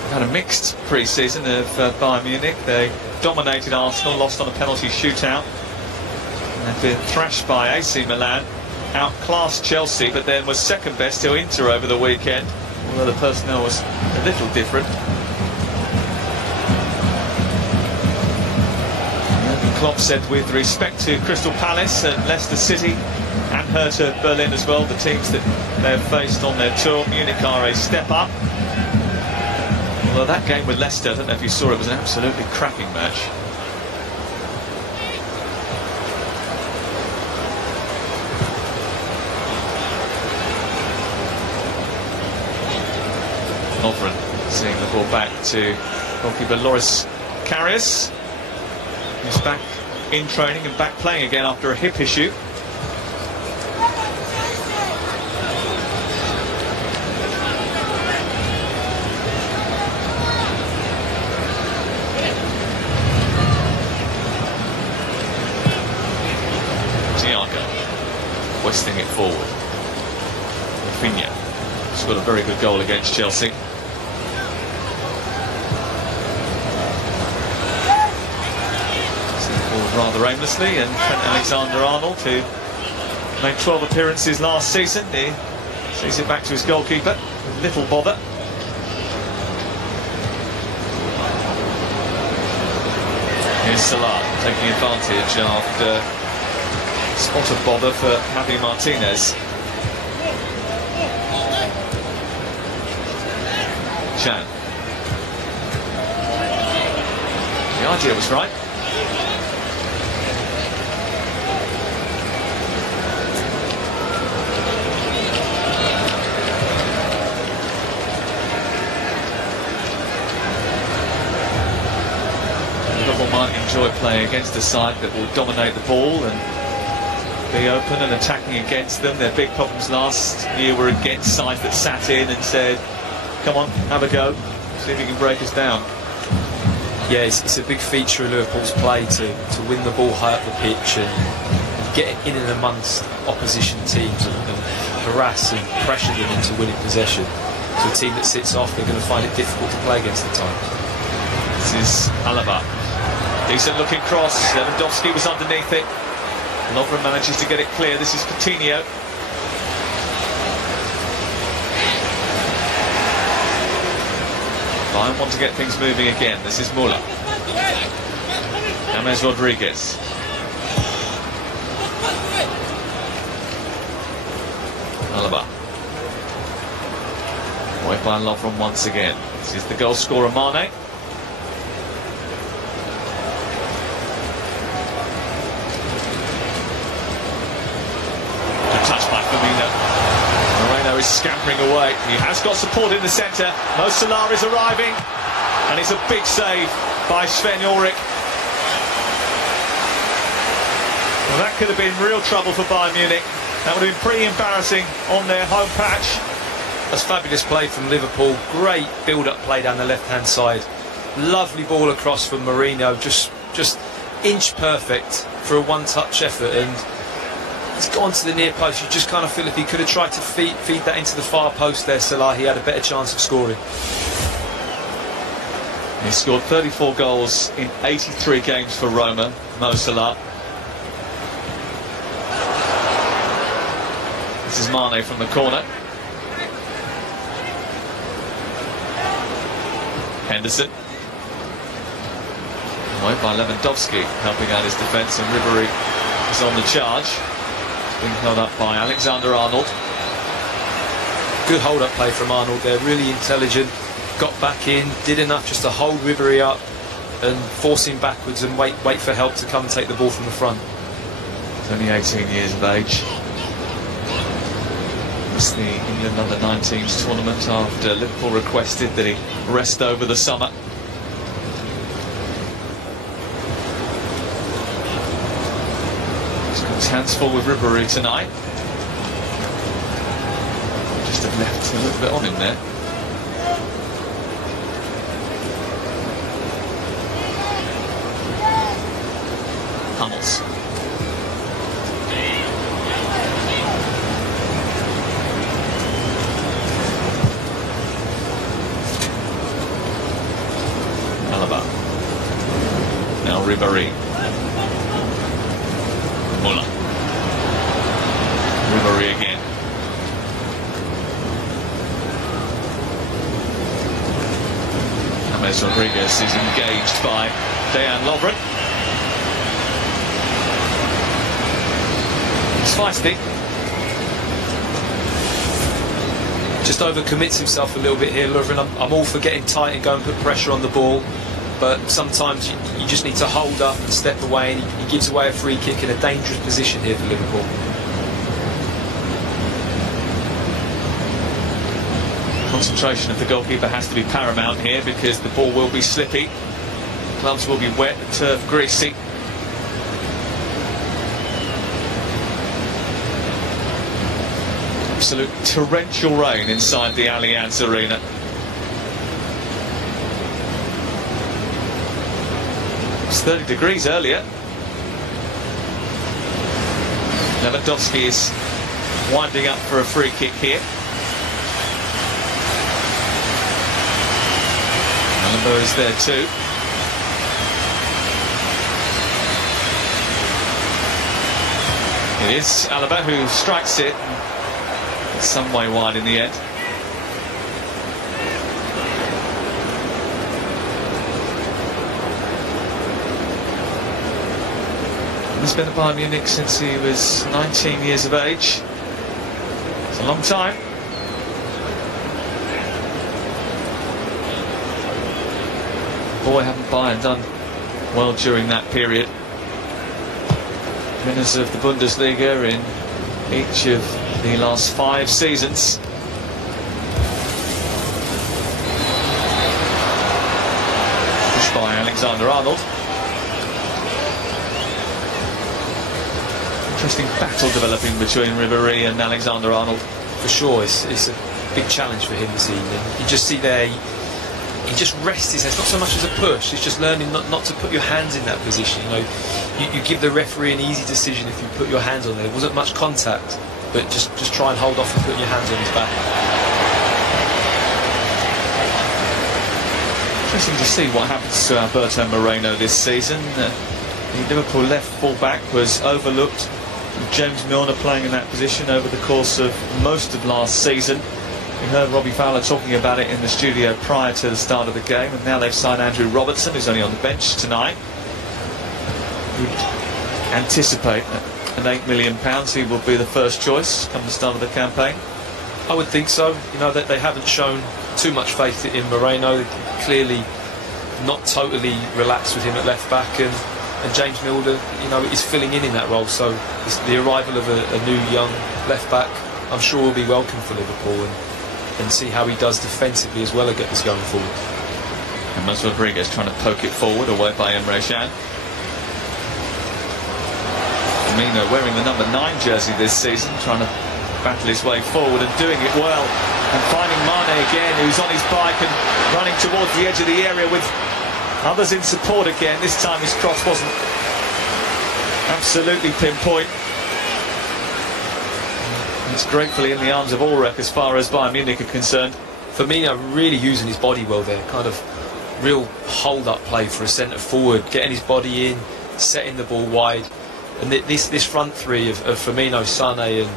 Had a mixed pre-season of Bayern Munich. They dominated Arsenal, lost on a penalty shootout, and they've been thrashed by AC Milan, outclassed Chelsea, but then was second best to Inter over the weekend, although the personnel was a little different. Jurgen Klopp said, with respect to Crystal Palace and Leicester City and Hertha Berlin as well, the teams that they've faced on their tour, Munich are a step up. Although that game with Leicester, I don't know if you saw it, was an absolutely cracking match. Lovren seeing the ball back to goalkeeper Loris Karius, who's back in training and back playing again after a hip issue. Westing it forward. Rafinha scored a very good goal against Chelsea. Sent forward rather aimlessly, and Trent Alexander-Arnold, who made 12 appearances last season, he sees it back to his goalkeeper with little bother. Here's Salah taking advantage after spot of bother for Javi Martinez. Chan. The idea was right. Liverpool might enjoy playing against a side that will dominate the ball and be open and attacking against them. Their big problems last year were against sides that sat in and said, come on, have a go, see if you can break us down. Yeah, it's a big feature of Liverpool's play to win the ball high up the pitch and get in and amongst opposition teams and harass and pressure them into winning possession. To a team that sits off, they're going to find it difficult to play against at times. This is Alaba. Decent looking cross. Lewandowski was underneath it. Lovren manages to get it clear. This is Coutinho. Bayern want to get things moving again. This is Muller. James Rodriguez. Alaba. Away by Lovren once again. This is the goal scorer Mane. Scampering away. He has got support in the centre. Mo Salah is arriving, and it's a big save by Sven Ulrich. Well, that could have been real trouble for Bayern Munich. That would have been pretty embarrassing on their home patch. That's fabulous play from Liverpool. Great build-up play down the left-hand side. Lovely ball across from Mourinho. Just inch perfect for a one-touch effort, and he's gone to the near post. You just kind of feel if he could have tried to feed that into the far post there, Salah, he had a better chance of scoring. He scored 34 goals in 83 games for Roma, Mo Salah. This is Mane from the corner. Henderson. Away by Lewandowski, helping out his defence, and Ribéry is on the charge. Being held up by Alexander-Arnold. Good hold-up play from Arnold there, really intelligent. Got back in, did enough just to hold Ribéry up and force him backwards and wait for help to come and take the ball from the front. He's only 18 years of age. Missed the England under-19s tournament after Liverpool requested that he rest over the summer. Hands full with Ribéry tonight. Just have left a little bit on him there. Hummels. Alaba. Now Ribéry. Muller. Ribéry again. James Rodriguez is engaged by Dejan Lovren. It's feisty. Just overcommits himself a little bit here, Lovren. I'm all for getting tight and go and put pressure on the ball, but sometimes you just need to hold up and step away, and he gives away a free kick in a dangerous position here for Liverpool. Concentration of the goalkeeper has to be paramount here because the ball will be slippy, gloves will be wet, the turf greasy. Absolute torrential rain inside the Allianz Arena. It was 30 degrees earlier. Lewandowski is winding up for a free kick here. Alaba is there too. It is Alaba who strikes it. It's some way wide in the end. He's been at Bayern Munich since he was 19 years of age. It's a long time. Boy, haven't Bayern done well during that period. Winners of the Bundesliga in each of the last 5 seasons. Pushed by Alexander-Arnold. Interesting battle developing between Ribéry and Alexander-Arnold. For sure, it's a big challenge for him this evening. You just see there, he just rests his hands, not so much as a push, it's just learning not to put your hands in that position. You know, you give the referee an easy decision if you put your hands on there. There wasn't much contact, but just try and hold off and put your hands on his back. Interesting to see what happens to Alberto Moreno this season. The Liverpool left full-back was overlooked. James Milner playing in that position over the course of most of last season. We heard Robbie Fowler talking about it in the studio prior to the start of the game, and now they've signed Andrew Robertson, who's only on the bench tonight. We'd anticipate at £8 million he will be the first choice come the start of the campaign. I would think so. You know, that they haven't shown too much faith in Moreno. They're clearly not totally relaxed with him at left back, and James Milner, you know, is filling in that role. So the arrival of a new young left back, I'm sure, will be welcome for Liverpool, and see how he does defensively as well against going forward. And Mas Rodriguez trying to poke it forward, away by Emre Can. Firmino wearing the number 9 jersey this season, trying to battle his way forward and doing it well. And finding Mane again, who's on his bike and running towards the edge of the area with others in support again. This time his cross wasn't absolutely pinpoint. It's gratefully in the arms of Ulrich as far as Bayern Munich are concerned. Firmino really using his body well there, kind of real hold-up play for a centre forward, getting his body in, setting the ball wide. And this front three of Firmino, Sané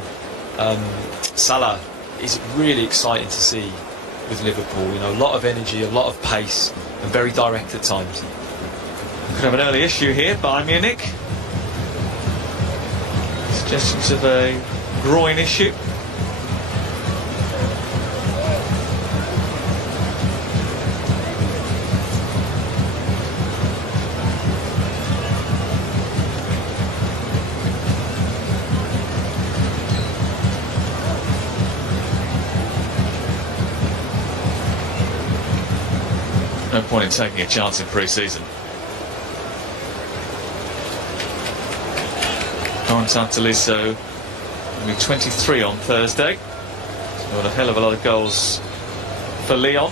and Salah is really exciting to see with Liverpool. You know, a lot of energy, a lot of pace, and very direct at times. Could have an early issue here, Bayern Munich. Suggestions of a groin issue. No point in taking a chance in pre-season. Corentin Tolisso will be 23 on Thursday. Scored a hell of a lot of goals for Lyon.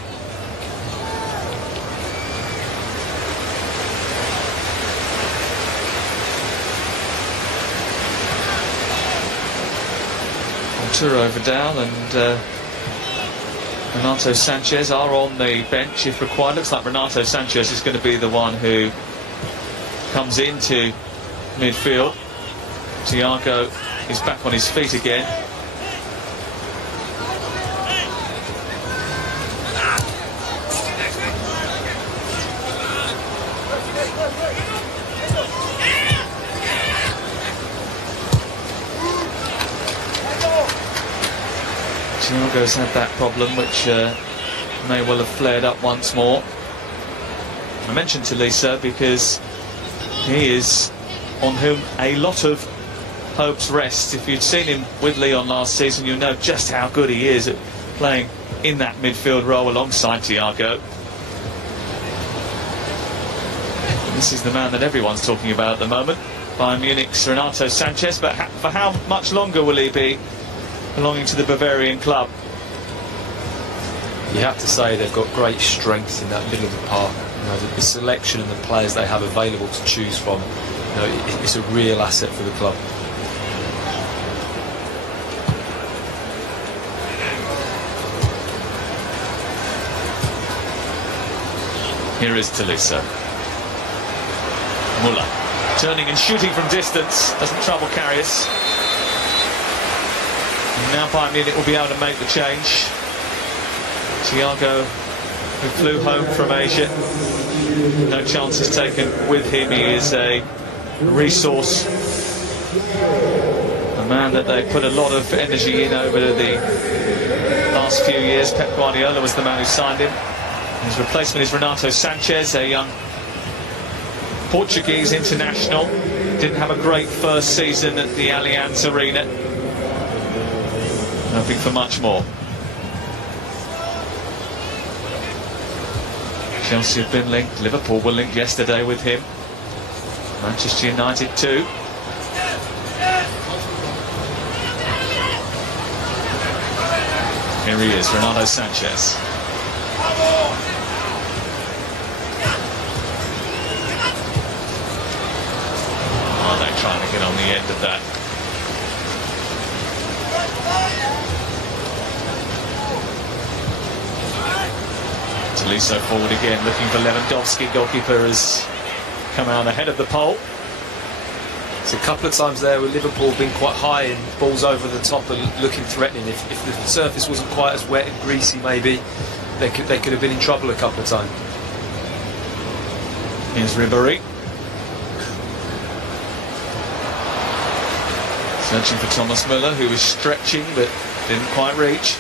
Arturo Vidal and Renato Sanchez are on the bench if required. Looks like Renato Sanchez is going to be the one who comes into midfield. Thiago is back on his feet again. Thiago's had that problem, which may well have flared up once more. I mentioned Tolisso because he is on whom a lot of hopes rest. If you'd seen him with Lyon last season, you know just how good he is at playing in that midfield role alongside Thiago. This is the man that everyone's talking about at the moment, Bayern Munich's Renato Sanchez, but for how much longer will he be belonging to the Bavarian club? You have to say they've got great strength in that middle of the park. You know, the selection and the players they have available to choose from, you know, it's a real asset for the club. Here is Tolisso. Muller turning and shooting from distance, doesn't trouble Karius. Now Bayern Munich will be able to make the change. Thiago, who flew home from Asia, no chances taken with him. He is a resource, a man that they put a lot of energy in over the last few years. Pep Guardiola was the man who signed him. His replacement is Renato Sanchez, a young Portuguese international. Didn't have a great first season at the Allianz Arena. Hoping for much more. Chelsea have been linked, Liverpool were linked yesterday with him. Manchester United too. Here he is, Renato Sanchez. Oh, they're trying to get on the end of that. Tolisso forward again, looking for Lewandowski. Goalkeeper has come out ahead of the pole. So a couple of times there where Liverpool have been quite high and balls over the top and looking threatening. If the surface wasn't quite as wet and greasy, maybe they could have been in trouble a couple of times. Here's Ribéry. Searching for Thomas Müller, who was stretching but didn't quite reach.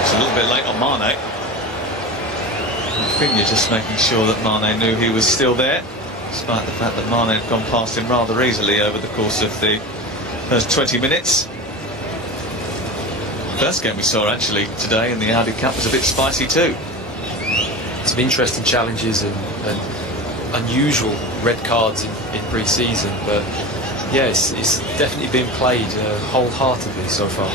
It's a little bit late on Mane. I think you're just making sure that Mane knew he was still there, despite the fact that Mane had gone past him rather easily over the course of the first 20 minutes. First game we saw actually today in the AUDI Cup was a bit spicy too. Some interesting challenges and unusual red cards in pre-season, but yeah, it's definitely been played wholeheartedly so far.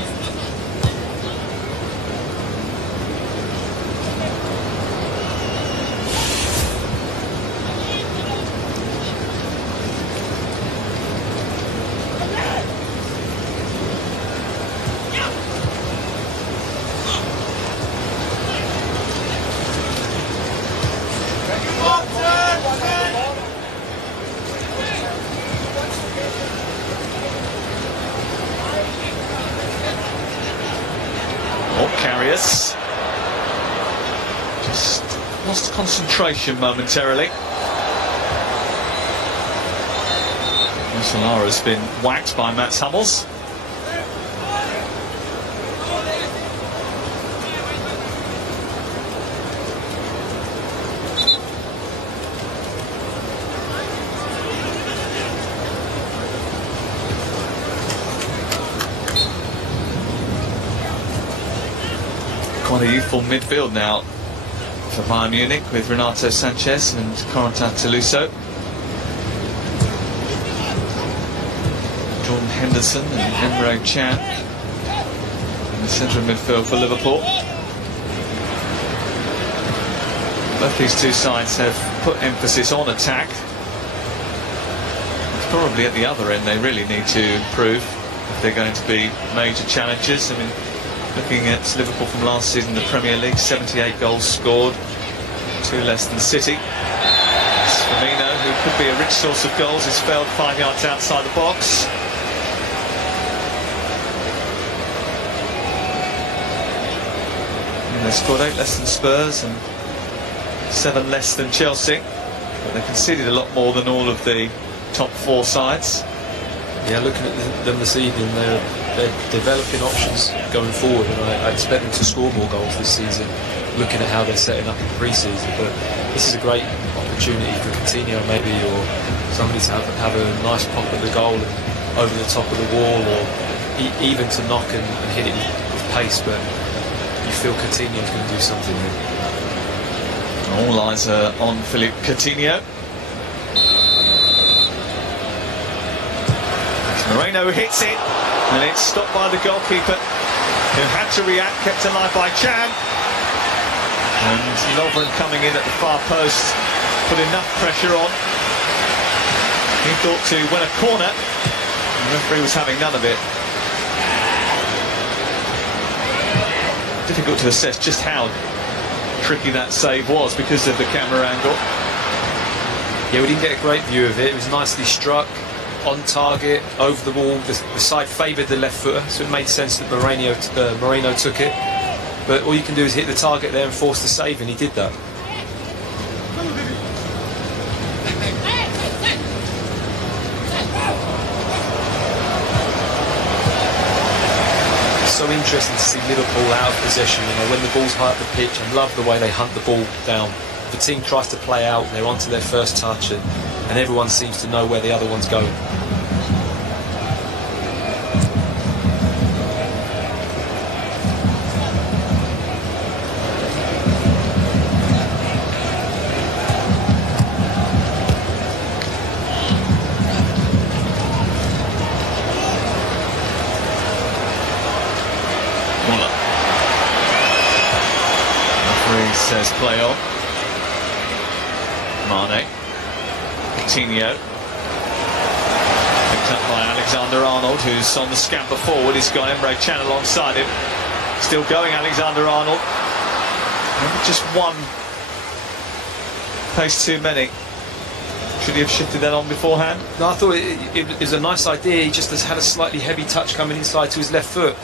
Karius just lost concentration momentarily. Solara has been whacked by Mats Hummels. Quite a youthful midfield now for Bayern Munich with Renato Sanchez and Corentin Tolisso. Jordan Henderson and Emre Can in the centre of midfield for Liverpool. Both these two sides have put emphasis on attack. It's probably at the other end they really need to improve if they're going to be major challenges. I mean, looking at Liverpool from last season in the Premier League, 78 goals scored, 2 less than City. Firmino, who could be a rich source of goals, has failed 5 yards outside the box. And they scored 8 less than Spurs and 7 less than Chelsea, but they conceded a lot more than all of the top 4 sides. Yeah, looking at them this evening, they're developing options going forward, and I expect them to score more goals this season, looking at how they're setting up in pre-season. But this is a great opportunity for Coutinho maybe, or somebody to have a nice pop at the goal and over the top of the wall, or even to knock and hit it with pace, but you feel Coutinho's going to do something there. All eyes are on Philippe Coutinho. Moreno hits it, and it's stopped by the goalkeeper, who had to react, kept alive by Chan. And Lovren coming in at the far post, put enough pressure on. He thought to win a corner, the referee was having none of it. Difficult to assess just how tricky that save was because of the camera angle. Yeah, we didn't get a great view of it. It was nicely struck, on target, over the wall. The side favoured the left footer, so it made sense that Moreno took it. But all you can do is hit the target there and force the save, and he did that. It's so interesting to see Liverpool out of possession, you know, when the ball's high up the pitch. I love the way they hunt the ball down. The team tries to play out, they're onto their first touch, and everyone seems to know where the other one's going. Says play on. Mane. Coutinho. Picked up by Alexander-Arnold, who's on the scamper forward. He's got Emre Can alongside him. Still going, Alexander-Arnold. Just one pace too many. Should he have shifted that on beforehand? No, I thought it was a nice idea. He just has had a slightly heavy touch coming inside to his left foot.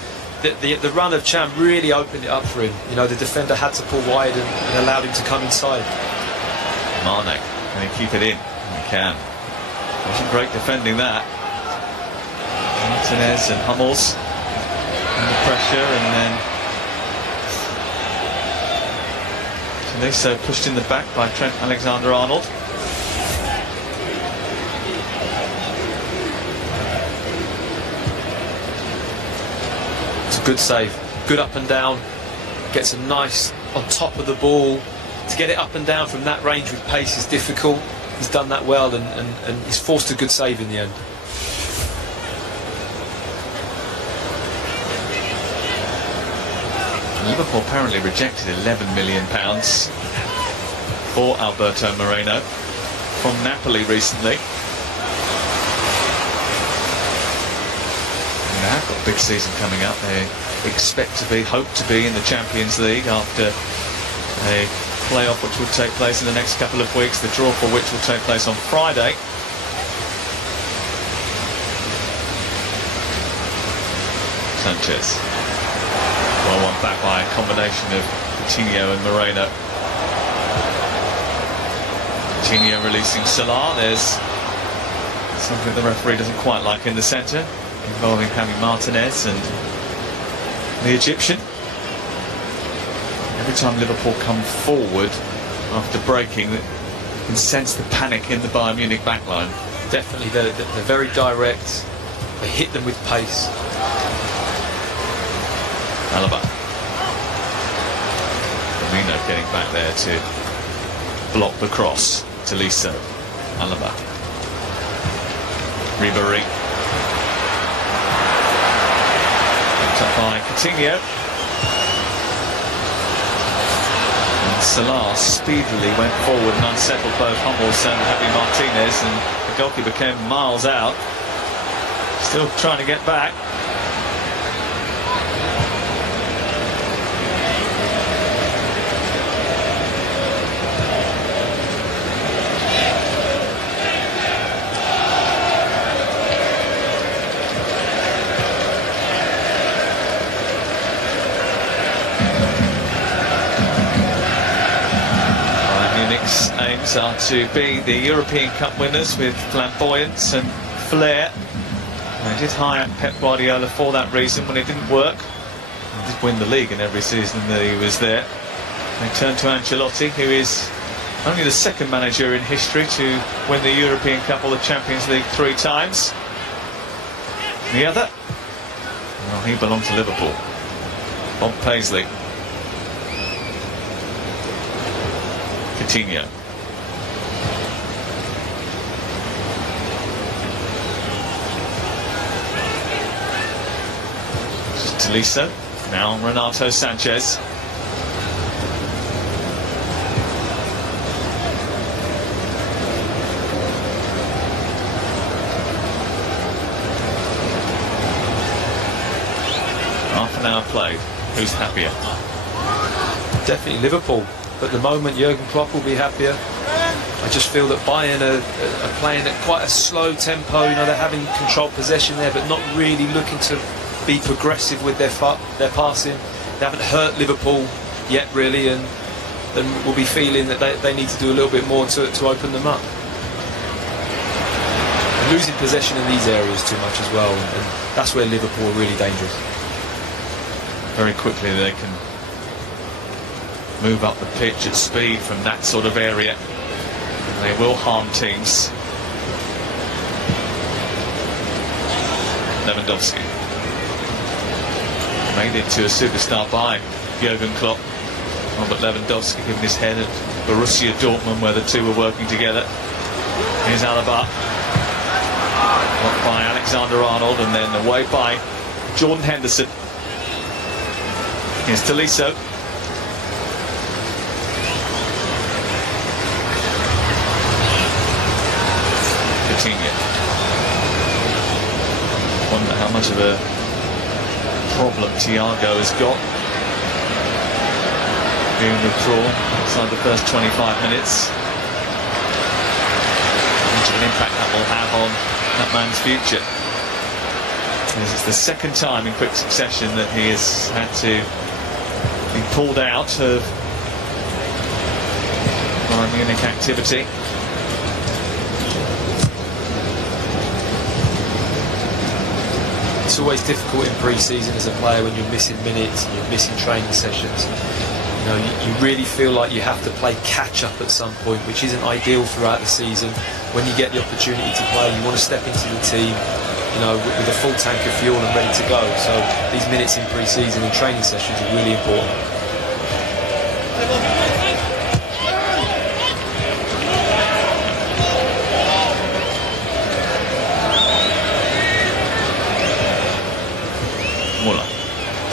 The run of Chan really opened it up for him. You know, the defender had to pull wide and allowed him to come inside. Mane, can he keep it in? He can. Wasn't great defending that. Martinez and Hummels under pressure, and then Tolisso pushed in the back by Trent Alexander-Arnold. Good save, good up and down, gets a nice on top of the ball. To get it up and down from that range with pace is difficult. He's done that well, and he's forced a good save in the end. Liverpool apparently rejected £11 million for Alberto Moreno from Napoli recently. They've got a big season coming up. They hope to be in the Champions League after a playoff which will take place in the next couple of weeks, the draw for which will take place on Friday. Sanchez. Well, one back by a combination of Coutinho and Moreno. Coutinho releasing Salah. There's something the referee doesn't quite like in the centre, involving Javi Martinez and the Egyptian. Every time Liverpool come forward after breaking, you can sense the panic in the Bayern Munich backline. Definitely, they're very direct. They hit them with pace. Alaba. Firmino getting back there to block the cross. Tolisso. Alaba. Ribéry. Up by Coutinho, and Salah speedily went forward and unsettled both Hummels and Javi Martinez, and the goalkeeper came miles out, still trying to get back. Aims are to be the European Cup winners with flamboyance and flair. They did hire Pep Guardiola for that reason when it didn't work. He did win the league in every season that he was there. They turned to Ancelotti, who is Only the second manager in history to win the European Cup or the Champions League 3 times. The other? Well, he belonged to Liverpool. Bob Paisley. Coutinho. Tolisso. Now Renato Sanchez. Half an hour played. Who's happier? Definitely Liverpool. At the moment, Jurgen Klopp will be happier. I just feel that Bayern are playing at quite a slow tempo. You know, they're having controlled possession there, but not really looking to be progressive with their passing. They haven't hurt Liverpool yet, really, and will be feeling that they need to do a little bit more to open them up. They're losing possession in these areas too much as well, and that's where Liverpool are really dangerous. Very quickly they can move up the pitch at speed from that sort of area. They will harm teams. Lewandowski. Made it to a superstar by Jurgen Klopp. Robert Lewandowski giving his head at Borussia Dortmund, where the two were working together. Here's Alaba. Blocked by Alexander-Arnold, and then away by Jordan Henderson. Here's Tolisso. Coutinho. Wonder how much of a problem Thiago has got being withdrawn inside the first 25 minutes. How much of an impact that will have on that man's future. This is the second time in quick succession that he has had to be pulled out of Bayern Munich activity. It's always difficult in pre-season as a player when you're missing minutes and you're missing training sessions. You know, you really feel like you have to play catch-up at some point, which isn't ideal throughout the season. When you get the opportunity to play, you want to step into the team, you know, with a full tank of fuel and ready to go. So these minutes in pre-season and training sessions are really important.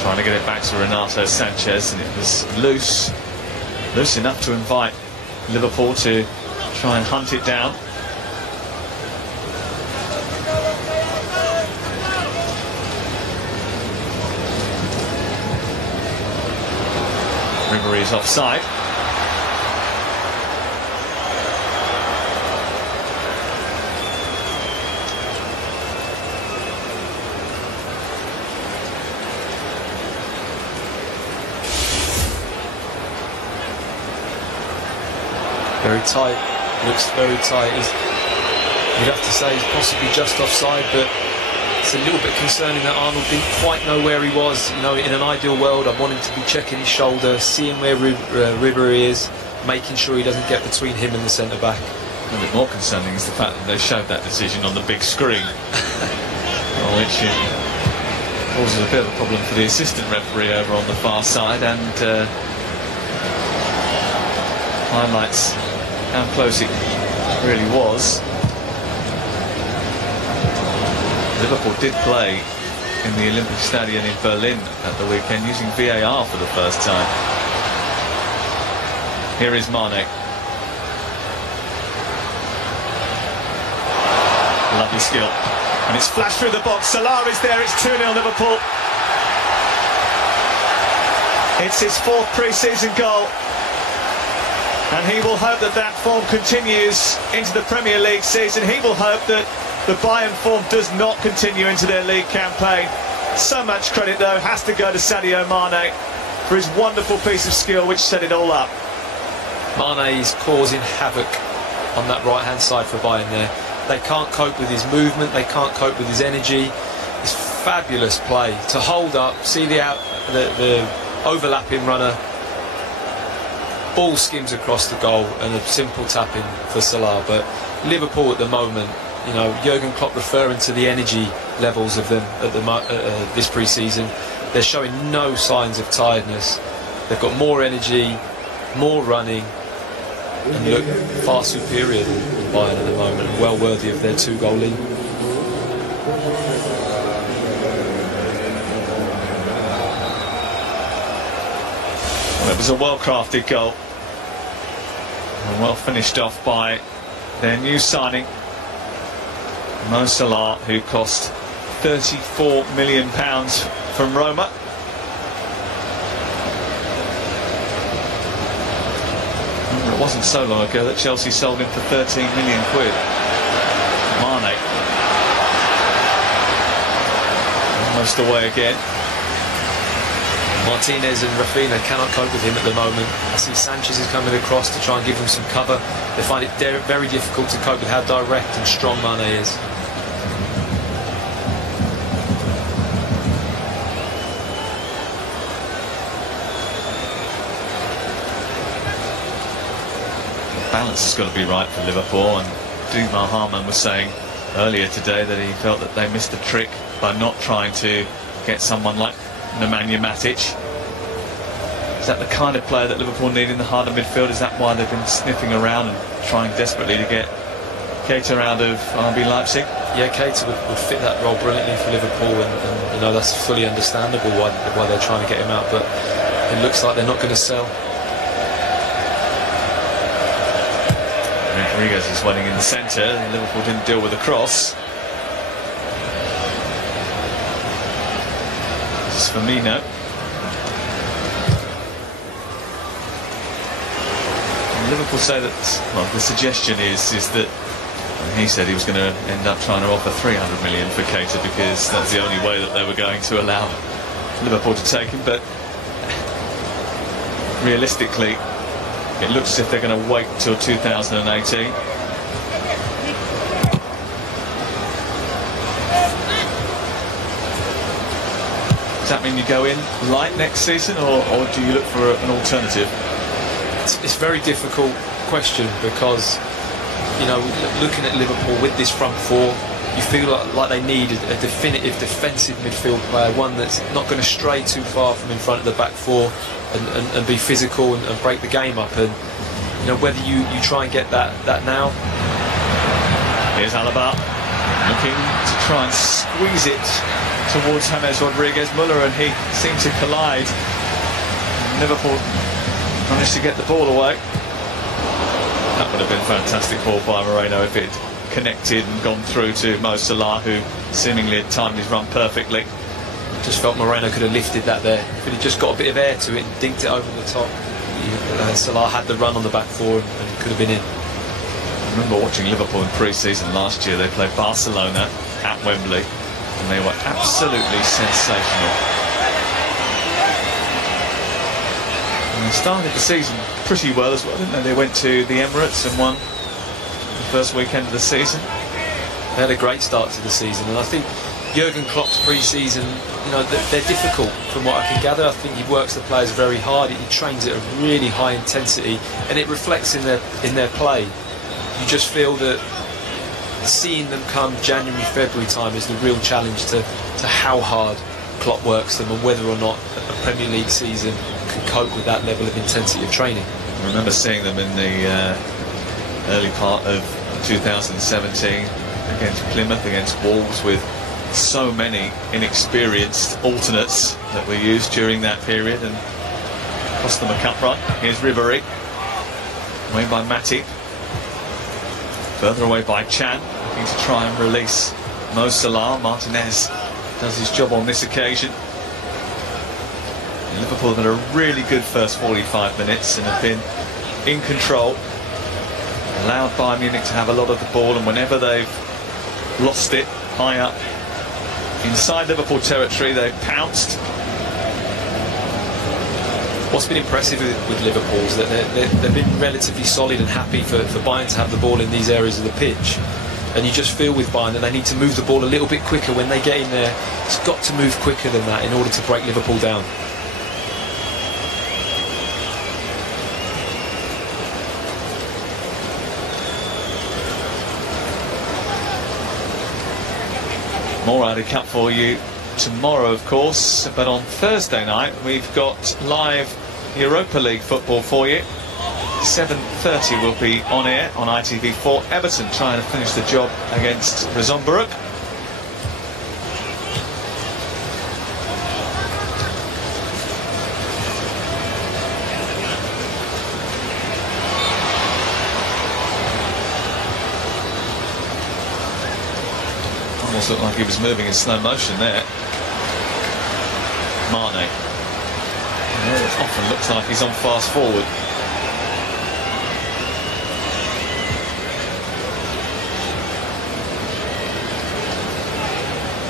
Trying to get it back to Renato Sanchez, and it was loose enough to invite Liverpool to try and hunt it down. Ribery's offside. Very tight, looks very tight. You'd have to say he's possibly just offside, but it's a little bit concerning that Arnold didn't quite know where he was. You know, in an ideal world, I want him to be checking his shoulder, seeing where Ribery is, making sure he doesn't get between him and the centre-back. A little bit more concerning is the fact that they showed that decision on the big screen, which causes a bit of a problem for the assistant referee over on the far side, and highlights how close it really was. Liverpool did play in the Olympic Stadium in Berlin at the weekend using VAR for the first time. Here is Mane. Lovely skill. And it's flashed through the box. Salah is there. It's 2-0 Liverpool. It's his 4th pre-season goal. And he will hope that that form continues into the Premier League season. He will hope that the Bayern form does not continue into their league campaign. So much credit, though, has to go to Sadio Mane for his wonderful piece of skill which set it all up. Mane is causing havoc on that right-hand side for Bayern there. They can't cope with his movement, they can't cope with his energy. It's fabulous play to hold up, see the overlapping runner, Ball skims across the goal and a simple tap-in for Salah. But Liverpool at the moment, you know, Jurgen Klopp referring to the energy levels of them at this pre-season. They're showing no signs of tiredness. They've got more energy, more running, and look far superior than Bayern at the moment, and well worthy of their 2-goal lead. Well, it was a well-crafted goal, and well finished off by their new signing, Mo Salah, who cost £34 million from Roma. It wasn't so long ago that Chelsea sold him for 13 million quid. Mane. Almost away again. Martinez and Rafinha cannot cope with him at the moment. I see Sanchez is coming across to try and give him some cover. They find it very difficult to cope with how direct and strong Mane is. Balance has got to be right for Liverpool, and Dietmar Hamann was saying earlier today that he felt that they missed a trick by not trying to get someone like Nemanja Matic. Is that the kind of player that Liverpool need in the heart of midfield? Is that why they've been sniffing around and trying desperately to get Keita out of RB Leipzig? Yeah, Keita would fit that role brilliantly for Liverpool, and you know, that's fully understandable why they're trying to get him out, but it looks like they're not going to sell. Rodriguez is waiting in the centre, and Liverpool didn't deal with the cross. This is Firmino. And Liverpool say that, well, the suggestion is that he said he was going to end up trying to offer 300 million for Keita because that's the only way that they were going to allow Liverpool to take him, but realistically it looks as if they're going to wait till 2018. Does that mean you go in light next season, or do you look for an alternative? It's a very difficult question because, you know, looking at Liverpool with this front four, you feel like they need a definitive defensive midfield player, one that's not going to stray too far from in front of the back four and be physical and break the game up. And you know, whether you try and get that now. Here's Alaba looking to try and squeeze it towards James Rodriguez-Müller, and he seemed to collide. Liverpool managed to get the ball away. That would have been fantastic ball by Moreno if it connected and gone through to Mo Salah, who seemingly had timed his run perfectly. Just felt Moreno could have lifted that there, but he just got a bit of air to it and dinked it over the top. Salah had the run on the back four and could have been in. I remember watching Liverpool in pre-season last year. They played Barcelona at Wembley and they were absolutely sensational. And they started the season pretty well as well, didn't they? They went to the Emirates and won the first weekend of the season. They had a great start to the season, and I think Jurgen Klopp's pre-season, you know, they're difficult from what I can gather. I think he works the players very hard. He trains at a really high intensity, and it reflects in their play. You just feel that seeing them come January, February time is the real challenge to how hard Klopp works them and whether or not a Premier League season can cope with that level of intensity of training. I remember seeing them in the early part of 2017 against Plymouth, against Wolves, with so many inexperienced alternates that were used during that period and cost them a cup run. Here's Ribéry, away by Matip, further away by Chan, looking to try and release Mo Salah. Martinez does his job on this occasion. And Liverpool have had a really good first 45 minutes and have been in control, allowed Bayern Munich to have a lot of the ball, and whenever they've lost it high up inside Liverpool territory, they've pounced. What's been impressive with Liverpool is that they've been relatively solid and happy for Bayern to have the ball in these areas of the pitch. And you just feel with Bayern that they need to move the ball a little bit quicker when they get in there. It's got to move quicker than that in order to break Liverpool down. More AUDI Cup for you tomorrow, of course, but on Thursday night we've got live Europa League football for you. 7:30 will be on air on ITV4. Everton trying to finish the job against Rosenborg. Almost looked like he was moving in slow motion there. Mane. It often looks like he's on fast forward.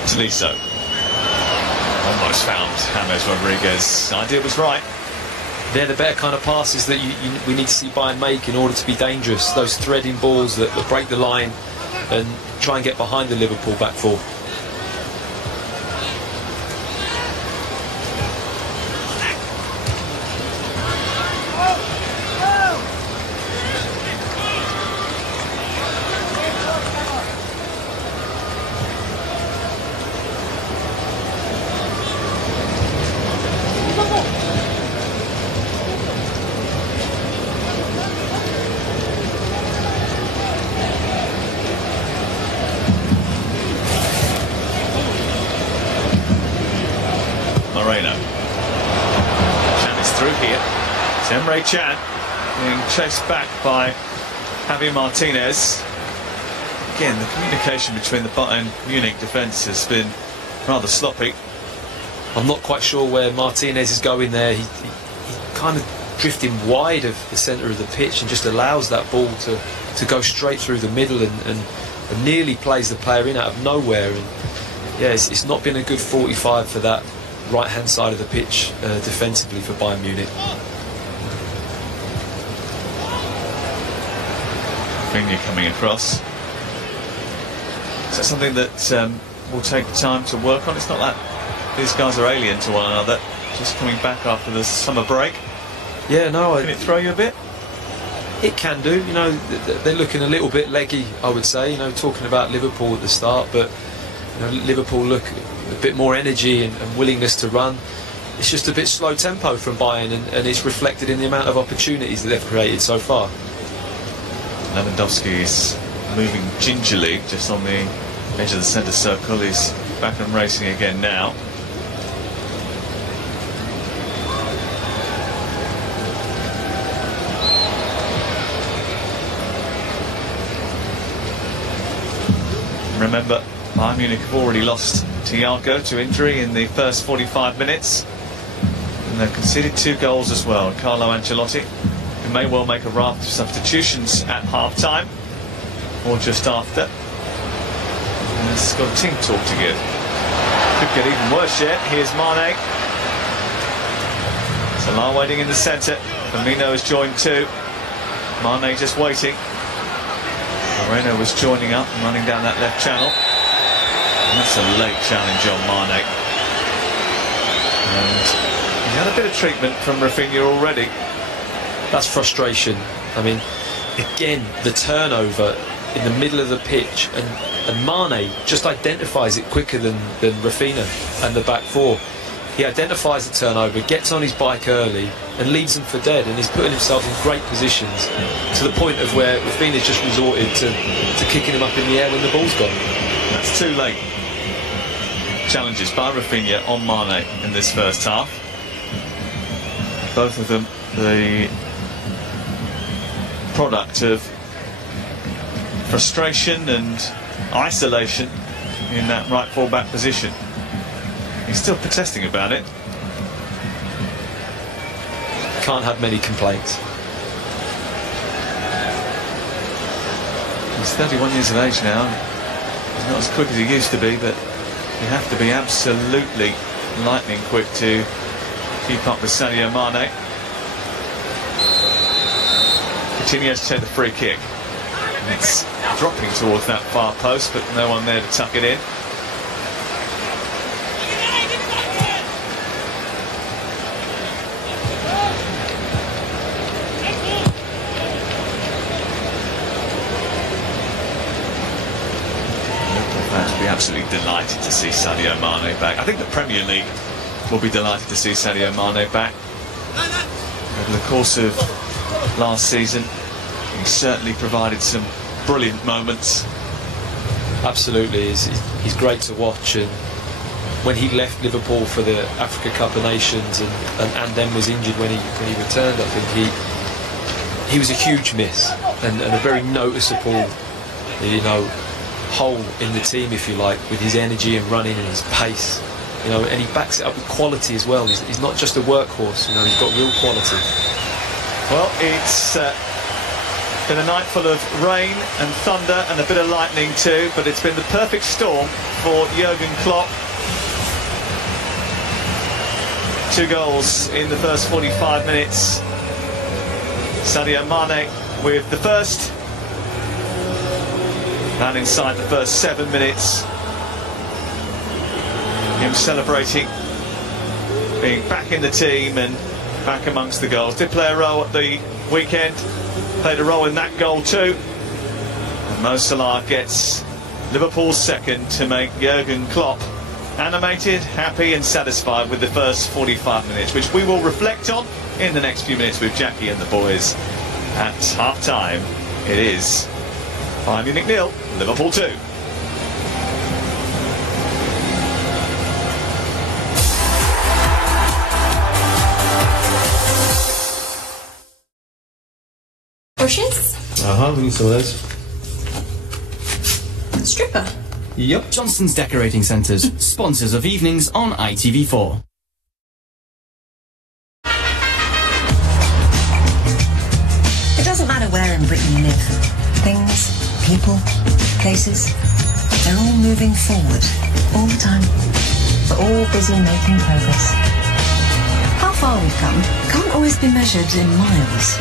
Tolisso. Almost found James Rodriguez. Idea was right. They're the better kind of passes that we need to see Bayern make in order to be dangerous. Those threading balls that break the line and try and get behind the Liverpool back four. Can being chased back by Javi Martinez. Again, the communication between the Bayern Munich defence has been rather sloppy. I'm not quite sure where Martinez is going there. He kind of drifting wide of the centre of the pitch and just allows that ball to go straight through the middle and nearly plays the player in out of nowhere. And yeah, it's not been a good 45 for that right hand side of the pitch defensively for Bayern Munich. Rafinha coming across. Is that something that will take time to work on? It's not that these guys are alien to one another. Just coming back after the summer break. Yeah, no. Can it throw you a bit? It can do. You know, they're looking a little bit leggy, I would say. You know, talking about Liverpool at the start, but you know, Liverpool look a bit more energy and willingness to run. It's just a bit slow tempo from Bayern, and it's reflected in the amount of opportunities that they've created so far. Lewandowski is moving gingerly just on the edge of the centre circle. He's back and racing again now. Remember, Bayern Munich have already lost Thiago to injury in the first 45 minutes, and they've conceded 2 goals as well. Carlo Ancelotti, who may well make a raft of substitutions at half-time or just after. And he's got a team talk to give. Could get even worse yet. Here's Mane. Salah waiting in the centre. Firmino has joined too. Mane just waiting. Moreno was joining up and running down that left channel. And that's a late challenge on Mane. And he's had a bit of treatment from Rafinha already. That's frustration. I mean, again, the turnover in the middle of the pitch, and Mane just identifies it quicker than Rafinha and the back four. He identifies the turnover, gets on his bike early and leaves them for dead, and he's putting himself in great positions to the point of where Rafinha's just resorted to kicking him up in the air when the ball's gone. That's too late. Challenges by Rafinha on Mane in this first half. Both of them the product of frustration and isolation in that right full-back position. He's still protesting about it. Can't have many complaints. He's 31 years of age now. He's not as quick as he used to be, but you have to be absolutely lightning quick to keep up with Sadio Mane. Continues to take the free kick. It's dropping towards that far post, but no one there to tuck it in. absolutely delighted to see Sadio Mane back. I think the Premier League will be delighted to see Sadio Mane back. Over the course of last season, he certainly provided some brilliant moments. Absolutely, he's great to watch, and when he left Liverpool for the Africa Cup of Nations and then was injured when he returned, I think he was a huge miss and a very noticeable, hole in the team, if you like, with his energy and running and his pace, and he backs it up with quality as well. He's not just a workhorse, he's got real quality. Well, it's been a night full of rain and thunder and a bit of lightning too, but it's been the perfect storm for Jurgen Klopp. 2 goals in the first 45 minutes. Sadio Mane with the first, and inside the first 7 minutes, him celebrating being back in the team and back amongst the goals. Did play a role at the weekend, played a role in that goal too. And Mo Salah gets Liverpool's second to make Jurgen Klopp animated, happy and satisfied with the first 45 minutes, which we will reflect on in the next few minutes with Jackie and the boys. At half-time, it is Bayern Munich 0, Liverpool 2. Brushes? We need some of those. Stripper? Yep. Johnson's Decorating Centres, sponsors of evenings on ITV4. It doesn't matter where in Britain you live. Things, people, places, they're all moving forward, all the time. We're all busy making progress. How far we've come can't always be measured in miles.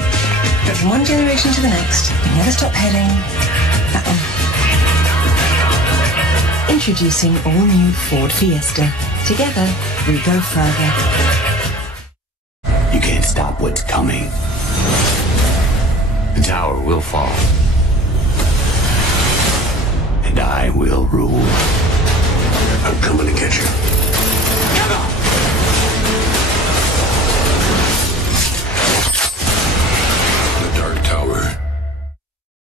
But from one generation to the next, we never stop heading that one. Introducing all-new Ford Fiesta. Together, we go further. You can't stop what's coming. The tower will fall. And I will rule. I'm coming to get you. Come on! The Dark Tower.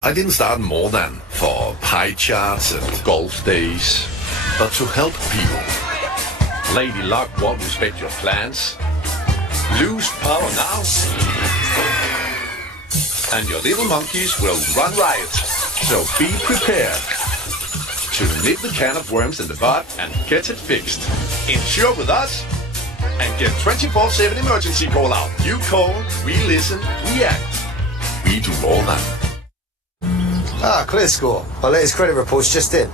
I didn't start more than for pie charts and golf days, but to help people. Lady Luck won't respect your plans. Lose power now. And your little monkeys will run riot. So be prepared to nip the can of worms in the bud and get it fixed. Insure with us and get 24/7 emergency call out. You call, we listen, we act. We do more than. Clear score. My latest credit report's just in.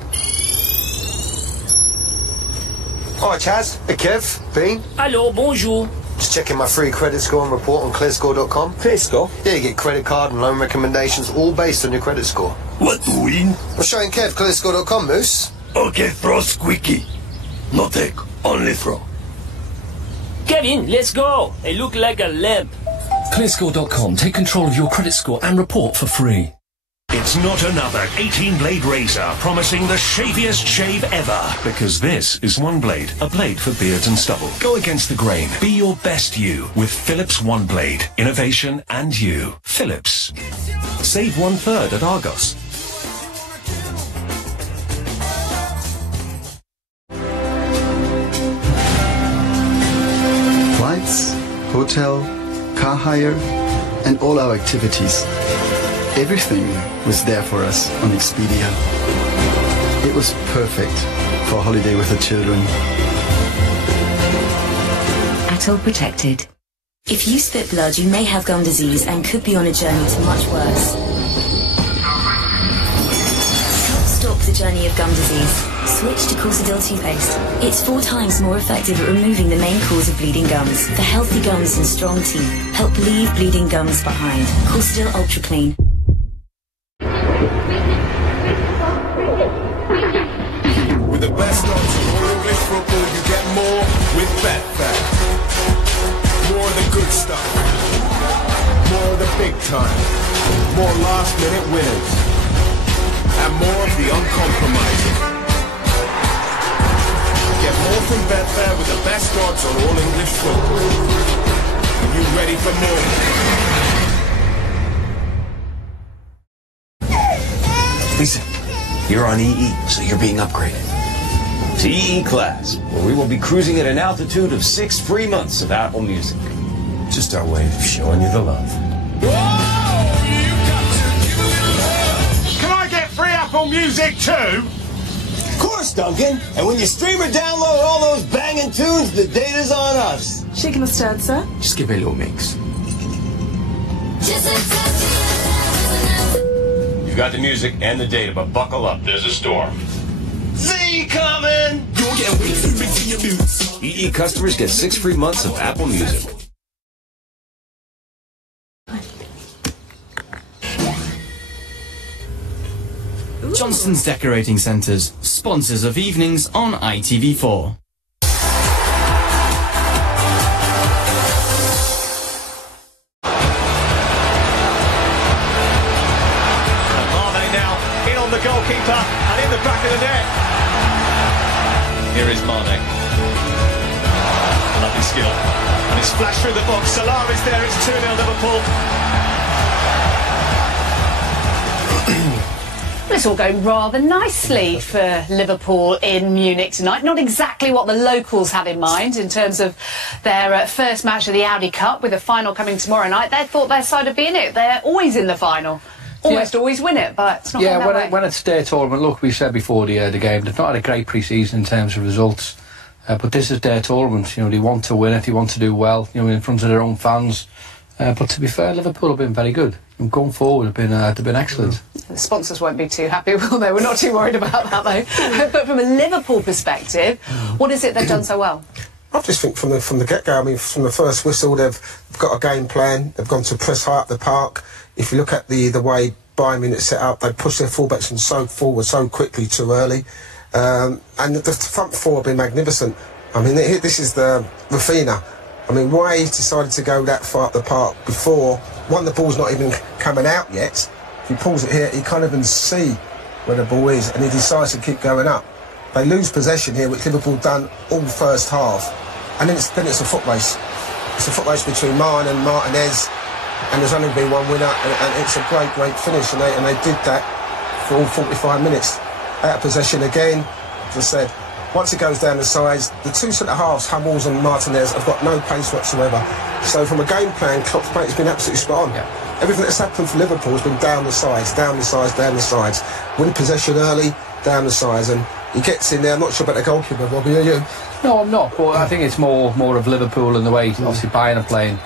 Hi, Chaz. Hey, Kev. Bean. Hello, bonjour. Just checking my free credit score and report on clearscore.com. Clear score? Yeah, you get credit card and loan recommendations all based on your credit score. What doing? I'm showing Kev clearscore.com, Moose. Okay, throw squeaky. No take, only throw. Kevin, let's go. I look like a lamp. Clearscore.com. Take control of your credit score and report for free. It's not another 18-blade razor promising the shaviest shave ever. Because this is One Blade, a blade for beards and stubble. Go against the grain. Be your best you with Philips One Blade. Innovation and you. Philips. Save 1/3 at Argos. Flights, hotel, car hire, and all our activities. Everything was there for us on Expedia. It was perfect for a holiday with the children. Atoll Protected. If you spit blood, you may have gum disease and could be on a journey to much worse. Help stop the journey of gum disease. Switch to Corsadil toothpaste. It's 4 times more effective at removing the main cause of bleeding gums. For healthy gums and strong teeth, help leave bleeding gums behind. Corsadil Ultra Clean. With the best odds in all English football, you get more with Betfair. More of the good stuff. More of the big time. More last-minute winners. And more of the uncompromising. Get more from Betfair with the best odds on all English football. Are you ready for more? Lisa, you're on EE, so you're being upgraded to EE Class, where we will be cruising at an altitude of 6 free months of Apple Music. Just our way of showing you the love. Can I get free Apple Music too? Of course, Duncan. And when you stream or download all those banging tunes, the data's on us. Shaken or stirred, sir? Just give it a little mix. You've got the music and the data, but buckle up. There's a storm. Z coming! You're getting way too big for your boots. EE customers get 6 free months of Apple Music. Johnston's Decorating Centres, sponsors of evenings on ITV4. The goalkeeper and in the back of the net. Here is Mane. Lovely skill. And it's flashed through the box. Salah is there. It's 2-0 Liverpool. It's all going rather nicely for Liverpool in Munich tonight. Not exactly what the locals had in mind in terms of their first match of the Audi Cup, with the final coming tomorrow night. They thought their side would be in it. They're always in the final. Almost always win it, but it's not going that way. When it's their tournament, look, we said before the game, they've not had a great pre-season in terms of results, but this is their tournament. You know, they want to win it, they want to do well, you know, in front of their own fans. But to be fair, Liverpool have been very good. And going forward, they've been excellent. The sponsors won't be too happy, will they? We're not too worried about that, though. But from a Liverpool perspective, what is it they've done so well? I just think from the get-go, I mean, from the first whistle, they've got a game plan. They've gone to press high up the park. If you look at the way Bayern Munich set up, they push their fullbacks from so forward so quickly too early. And the front four have been magnificent. I mean, this is the Rafinha. I mean, why he decided to go that far up the park before, one, the ball's not even coming out yet. If he pulls it here, he can't even see where the ball is, and he decides to keep going up. They lose possession here, which Liverpool done all first half. And then it's a foot race. It's a foot race between Mane and Martinez, and there's only been one winner, and it's a great finish, and they did that for all 45 minutes. Out of possession again, as I said. Once it goes down the sides, the two centre-halves, Hummels and Martinez, have got no pace whatsoever. So from a game plan, Klopp's play has been absolutely spot on. Yeah. Everything that's happened for Liverpool has been down the sides, down the sides, down the sides. Win possession early, down the sides, and he gets in there. I'm not sure about the goalkeeper, Bobby, are you? No, I'm not, but I think it's more of Liverpool and the way, obviously, Bayern are playing.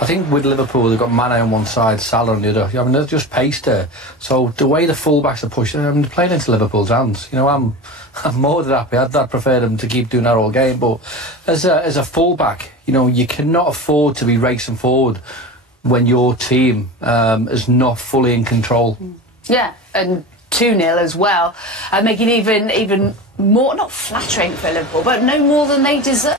I think with Liverpool, they've got Mane on one side, Salah on the other. I mean, there's just pace there. So the way the fullbacks are pushing, they're playing into Liverpool's hands. You know, I'm more than happy. I'd prefer them to keep doing that all game. But as a fullback, you know, you cannot afford to be racing forward when your team is not fully in control. Yeah, and 2-0 as well, making even more, not flattering for Liverpool, but no more than they deserve.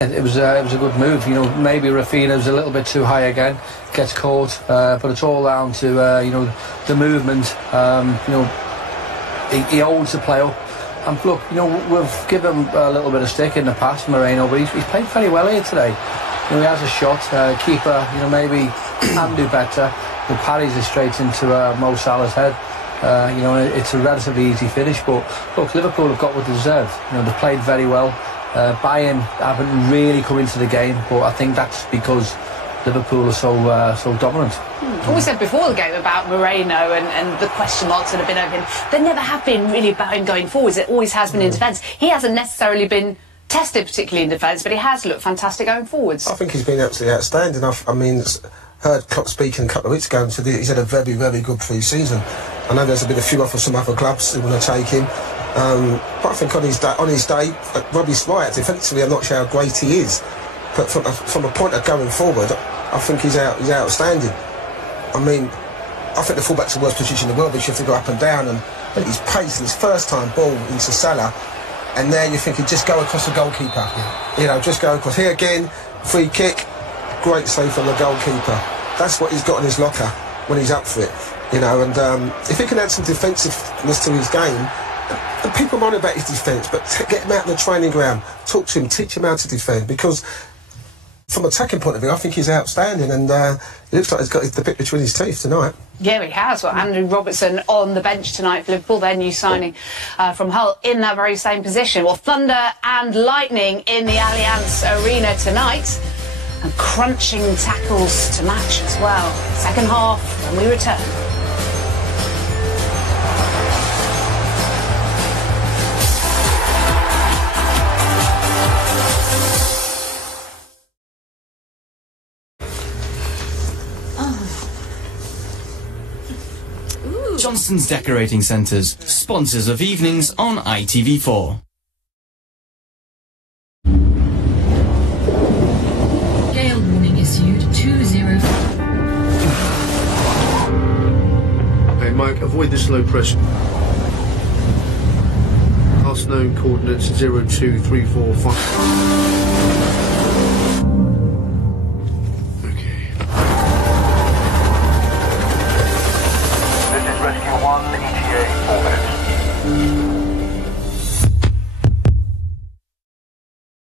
It was a good move. You know, maybe Rafinha's a little bit too high again, gets caught, but it's all down to you know, the movement. You know, he holds the play up. And look, you know, we've given him a little bit of stick in the past, Moreno, but he's played very well here today. You know, he has a shot. Keeper, you know, maybe can do better. But parries it straight into Mo Salah's head. You know, it's a relatively easy finish. But look, Liverpool have got what they deserve. You know, they've played very well. Bayern haven't really come into the game, but I think that's because Liverpool are so dominant. We said before the game about Moreno and the question marks that have been over him. They never have been really about him going forwards. It always has been in defence. He hasn't necessarily been tested particularly in defence, but he has looked fantastic going forwards. I think he's been absolutely outstanding. I mean, heard Klopp speaking a couple of weeks ago and said he's had a very good pre-season. I know there's been a few offers from other clubs who want to take him. But I think on his day, Robbie's right. Defensively, I'm not sure how great he is, but from a point of going forward, I think he's outstanding. I mean, I think the fullback's the worst position in the world because you have to go up and down, and his pace, his first time ball into Salah, and there you're thinking just go across the goalkeeper. Yeah. You know, just go across. Here again, free kick, great save from the goalkeeper. That's what he's got in his locker when he's up for it. You know, and if he can add some defensiveness to his game, people moan about his defence, but get him out in the training ground, talk to him, teach him how to defend, because from an attacking point of view, I think he's outstanding, and it looks like he's got the bit between his teeth tonight. Yeah, he has. Well, Andrew Robertson on the bench tonight for Liverpool, their new signing from Hull, in that very same position. Well, thunder and lightning in the Allianz Arena tonight, and crunching tackles to match as well. Second half when we return. Johnston's Decorating Centres, sponsors of evenings on ITV4. Gale warning issued 205. Okay, Mike, avoid this low pressure. Last known coordinates 02345.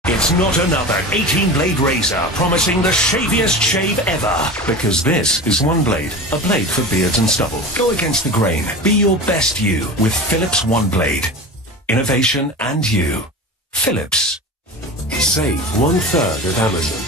It's not another 18-blade razor promising the shaviest shave ever. Because this is one blade, a blade for beards and stubble. Go against the grain. Be your best you with Philips One Blade. Innovation and you. Philips. Save 1/3 at Amazon.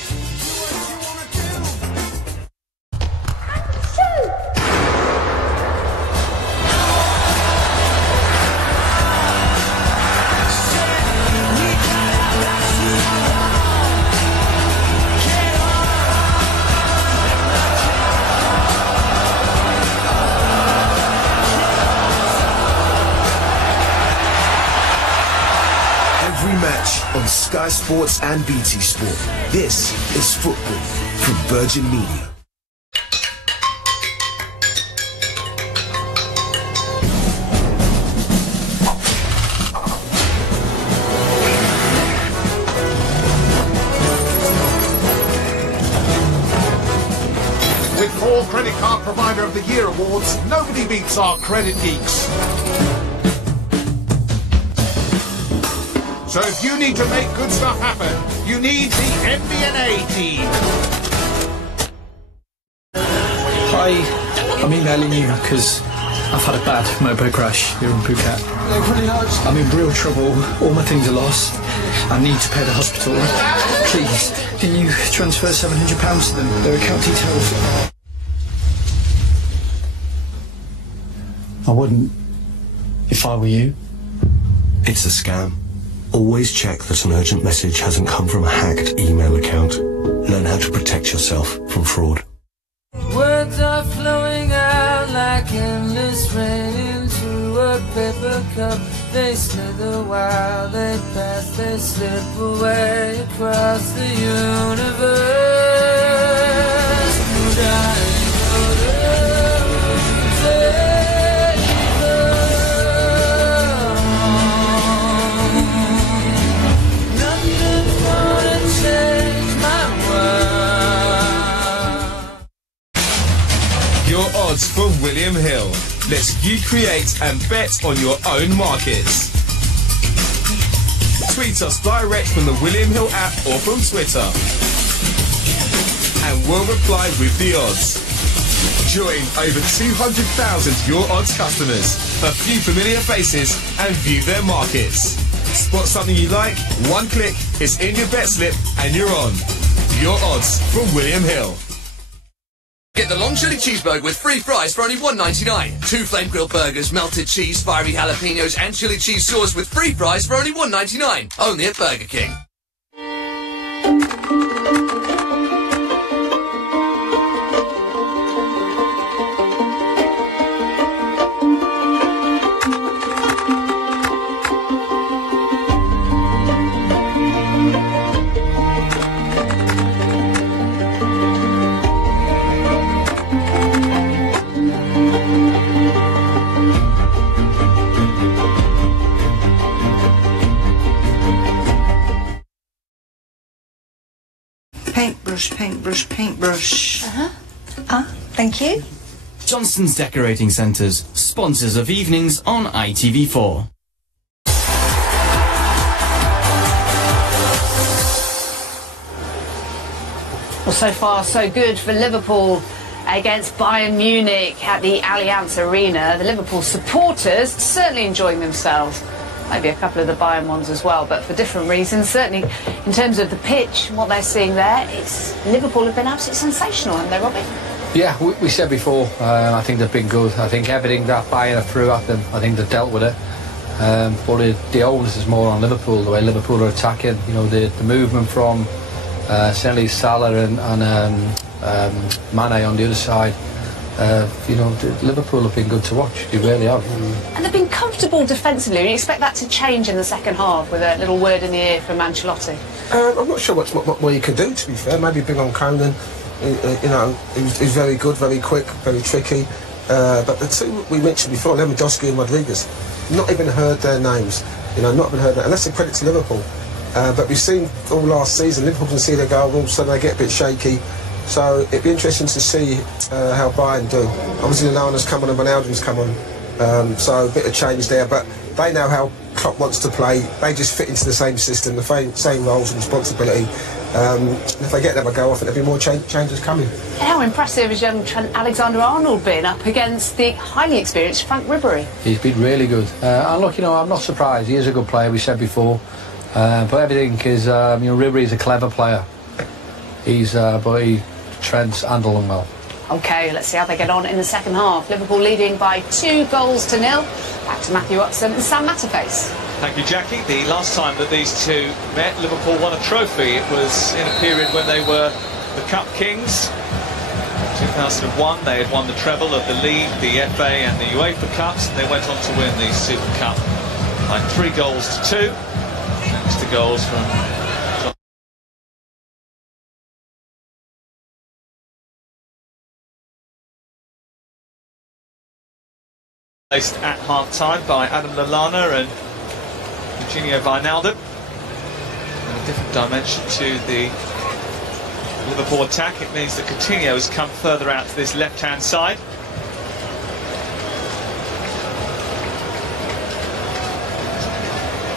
On Sky Sports and BT Sport. This is football from Virgin Media. With 4 Credit Card Provider of the Year awards, nobody beats our credit geeks. So if you need to make good stuff happen, you need the MBNA team. Hi, I'm emailing you because I've had a bad mobo crash here in Phuket. I'm in real trouble. All my things are lost. I need to pay the hospital. Please, can you transfer £700 to them? Their account details. I wouldn't if I were you. It's a scam. Always check that an urgent message hasn't come from a hacked email account. Learn how to protect yourself from fraud. Words are flowing out like endless rain into a paper cup. They slither while they pass, they slip away across the universe. Would I go to Your odds from William Hill lets you create and bet on your own markets. Tweet us direct from the William Hill app or from Twitter, and we'll reply with the odds. Join over 200,000 Your Odds customers, a few familiar faces, and view their markets. Spot something you like, one click, it's in your bet slip, and you're on. Your Odds from William Hill. Get the long chili cheeseburger with free fries for only $1.99. 2 flame grilled burgers, melted cheese, fiery jalapenos, and chili cheese sauce with free fries for only $1.99. Only at Burger King. Paintbrush, paintbrush. Thank you. Johnston's Decorating Centres, sponsors of evenings on ITV4. Well, so far so good for Liverpool against Bayern Munich at the Allianz Arena. The Liverpool supporters certainly enjoying themselves. Maybe a couple of the Bayern ones as well, but for different reasons. Certainly in terms of the pitch, what they're seeing there, it's Liverpool have been absolutely sensational, haven't they, Robbie? Yeah, we said before, I think they've been good. I think everything that Bayern have threw at them, I think they've dealt with it. But the onus is more on Liverpool, the way Liverpool are attacking. You know, the movement from certainly Salah and Mane on the other side. You know, Liverpool have been good to watch. They really have. And they've been comfortable defensively. You expect that to change in the second half with a little word in the ear from Ancelotti? I'm not sure what more you can do, to be fair. Maybe bring on Conan. You know, he's very good, very quick, very tricky. But the two we mentioned before, Lewandowski and Rodriguez, not even heard their names. You know, not even heard that. And that's a credit to Liverpool. But we've seen all last season, Liverpool can see their goal, all of a sudden they get a bit shaky. So it'd be interesting to see how Bayern do. Obviously, Nana's come on and Ronaldo's come on, so a bit of change there. But they know how Klopp wants to play. They just fit into the same system, the same roles and responsibility. If they get them a go, I think there'll be more changes coming. How impressive has young Trent Alexander-Arnold been up against the highly experienced Frank Ribery? He's been really good. And look, you know, I'm not surprised. He is a good player, we said before. But everything is, you know, Ribery's a clever player. But Trent's handled them well. OK, let's see how they get on in the second half. Liverpool leading by 2-0. Back to Matthew Upson and Sam Matterface. Thank you, Jackie. The last time that these two met, Liverpool won a trophy. It was in a period when they were the Cup Kings. 2001, they had won the treble of the League, the FA and the UEFA Cups, and they went on to win the Super Cup by 3-2, thanks to goals from at half-time by Adam Lallana and Eugenio Wijnaldum. And a different dimension to the Liverpool attack. It means that Coutinho has come further out to this left-hand side.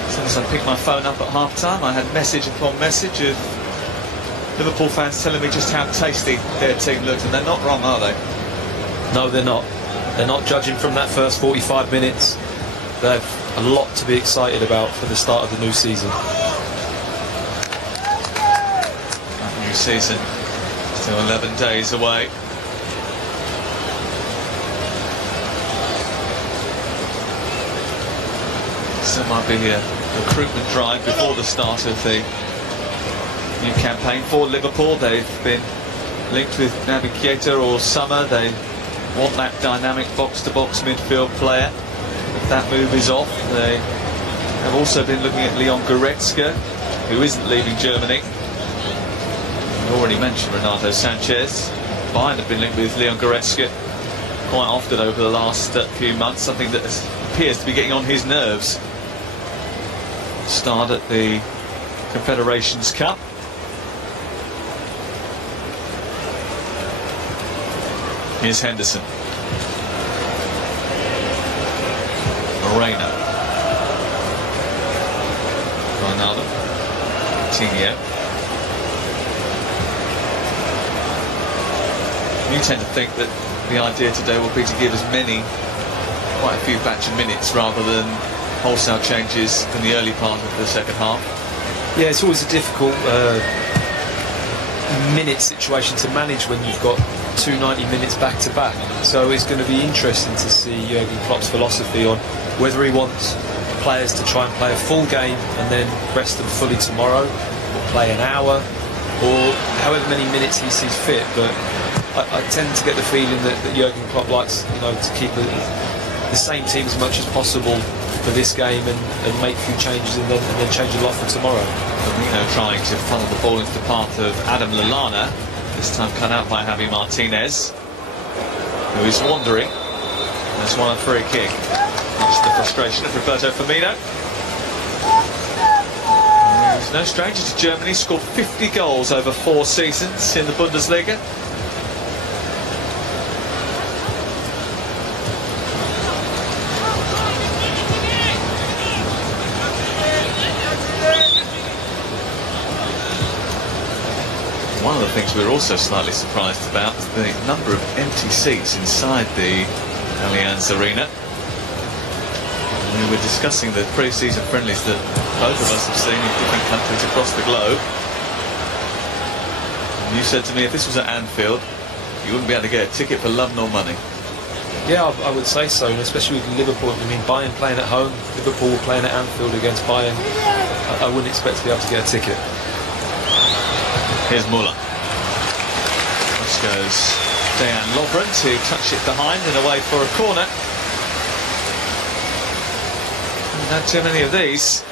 As soon as I picked my phone up at half-time, I had message upon message of Liverpool fans telling me just how tasty their team looked, and they're not wrong, are they? No, they're not. They're not, judging from that first 45 minutes. They've a lot to be excited about for the start of the new season. New season still 11 days away. So it might be a recruitment drive before the start of the new campaign for Liverpool. They've been linked with Naby Keita all summer. They want that dynamic box-to-box midfield player. If that move is off, they have also been looking at Leon Goretzka, who isn't leaving Germany. We already mentioned Renato Sanchez. Bayern have been linked with Leon Goretzka quite often over the last few months, something that appears to be getting on his nerves. Start at the Confederations Cup. Here's Henderson. Moreno. Ronaldo. Coutinho. You tend to think that the idea today will be to give as many, quite a few batch of minutes rather than wholesale changes in the early part of the second half. Yeah, it's always a difficult minute situation to manage when you've got 290 minutes back to back. So it's going to be interesting to see Jurgen Klopp's philosophy on whether he wants players to try and play a full game and then rest them fully tomorrow, or play an hour, or however many minutes he sees fit. But I tend to get the feeling that Jurgen Klopp likes, you know, to keep the same team as much as possible for this game and make a few changes and then change a lot for tomorrow. Firmino trying to funnel the ball into the path of Adam Lallana, this time cut out by Javi Martinez, who is wandering. That's won a free kick. Much to the frustration of Roberto Firmino. He's no stranger to Germany, scored 50 goals over 4 seasons in the Bundesliga. One of the things we're also slightly surprised about is the number of empty seats inside the Allianz Arena. We were discussing the pre-season friendlies that both of us have seen in different countries across the globe. And you said to me, if this was at Anfield, you wouldn't be able to get a ticket for love nor money. Yeah, I would say so, and especially with Liverpool. I mean, Bayern playing at home, Liverpool playing at Anfield against Bayern. I wouldn't expect to be able to get a ticket. Here's Muller. This goes Dejan Lovren to touch it behind and away for a corner. Haven't had too many of these.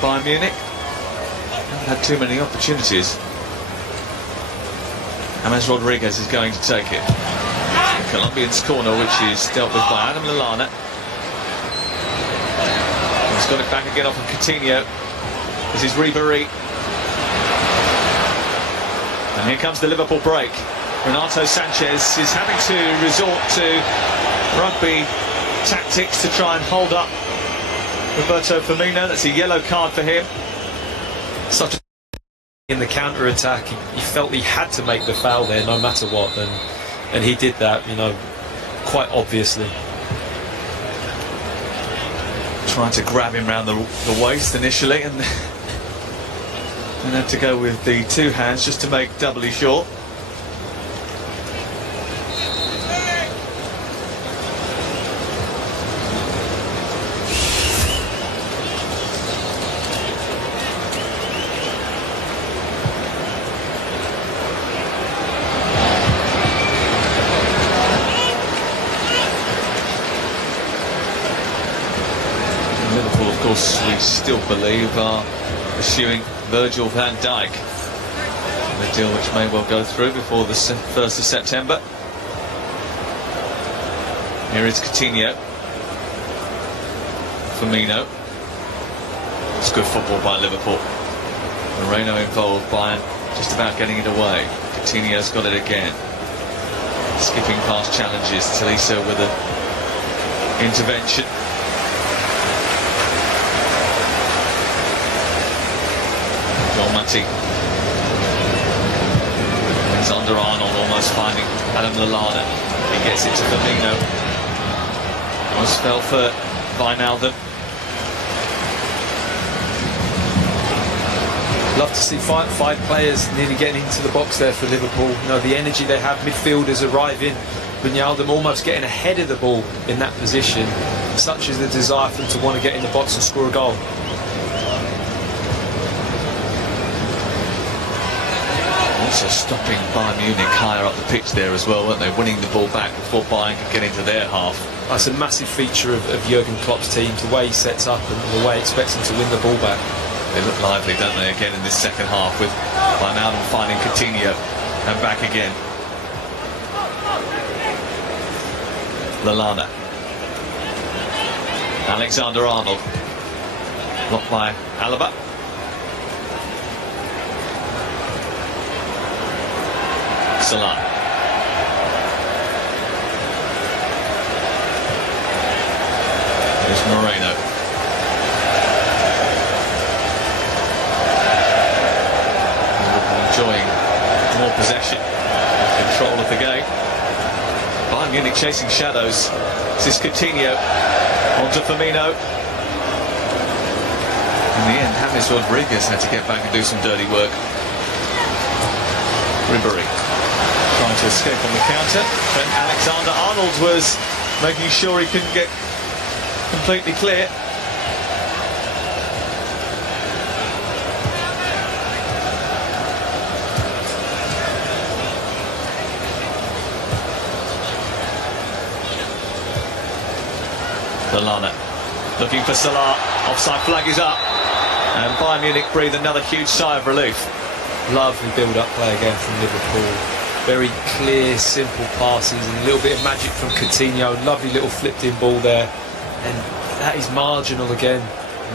Bayern Munich haven't had too many opportunities. James Rodriguez is going to take it. Colombian's corner, which is dealt with by Adam Lallana. He's got it back again off of Coutinho. This is Ribéry. And here comes the Liverpool break. Renato Sanchez is having to resort to rugby tactics to try and hold up Roberto Firmino. That's a yellow card for him. Such a in the counter-attack, he felt he had to make the foul there no matter what, and he did that, you know, quite obviously. Trying to grab him round the waist initially, and had to go with the two hands just to make doubly sure. We still believe are pursuing Virgil van Dijk, a deal which may well go through before the 1st of September. Here is Coutinho. Firmino. It's good football by Liverpool. Moreno involved, Bayern just about getting it away. Coutinho's got it again. Skipping past challenges. Tolisso with an intervention. Alexander-Arnold almost finding Adam Lallana. He gets it to Firmino. Almost fell for Wijnaldum. Love to see five players nearly getting into the box there for Liverpool. You know, the energy they have, midfielders arriving. Wijnaldum almost getting ahead of the ball in that position. Such is the desire for them to want to get in the box and score a goal. Also stopping Bayern Munich higher up the pitch there as well, weren't they? Winning the ball back before Bayern could get into their half. That's a massive feature of Jurgen Klopp's team, the way he sets up and the way he expects them to win the ball back. They look lively, don't they, again in this second half, with Wijnaldum finding Coutinho and back again. Lallana. Alexander-Arnold. Blocked by Alaba. Salah. There's Moreno. Enjoying more possession, control of the game. Bayern Munich chasing shadows. This is Coutinho onto Firmino. In the end, James Rodriguez had to get back and do some dirty work. Ribéry trying to escape on the counter. Then Alexander-Arnold was making sure he couldn't get completely clear. Lallana looking for Salah. Offside flag is up, and Bayern Munich breathe another huge sigh of relief. Lovely build-up play again from Liverpool. Very clear, simple passes and a little bit of magic from Coutinho. Lovely little flipped-in ball there, and that is marginal again.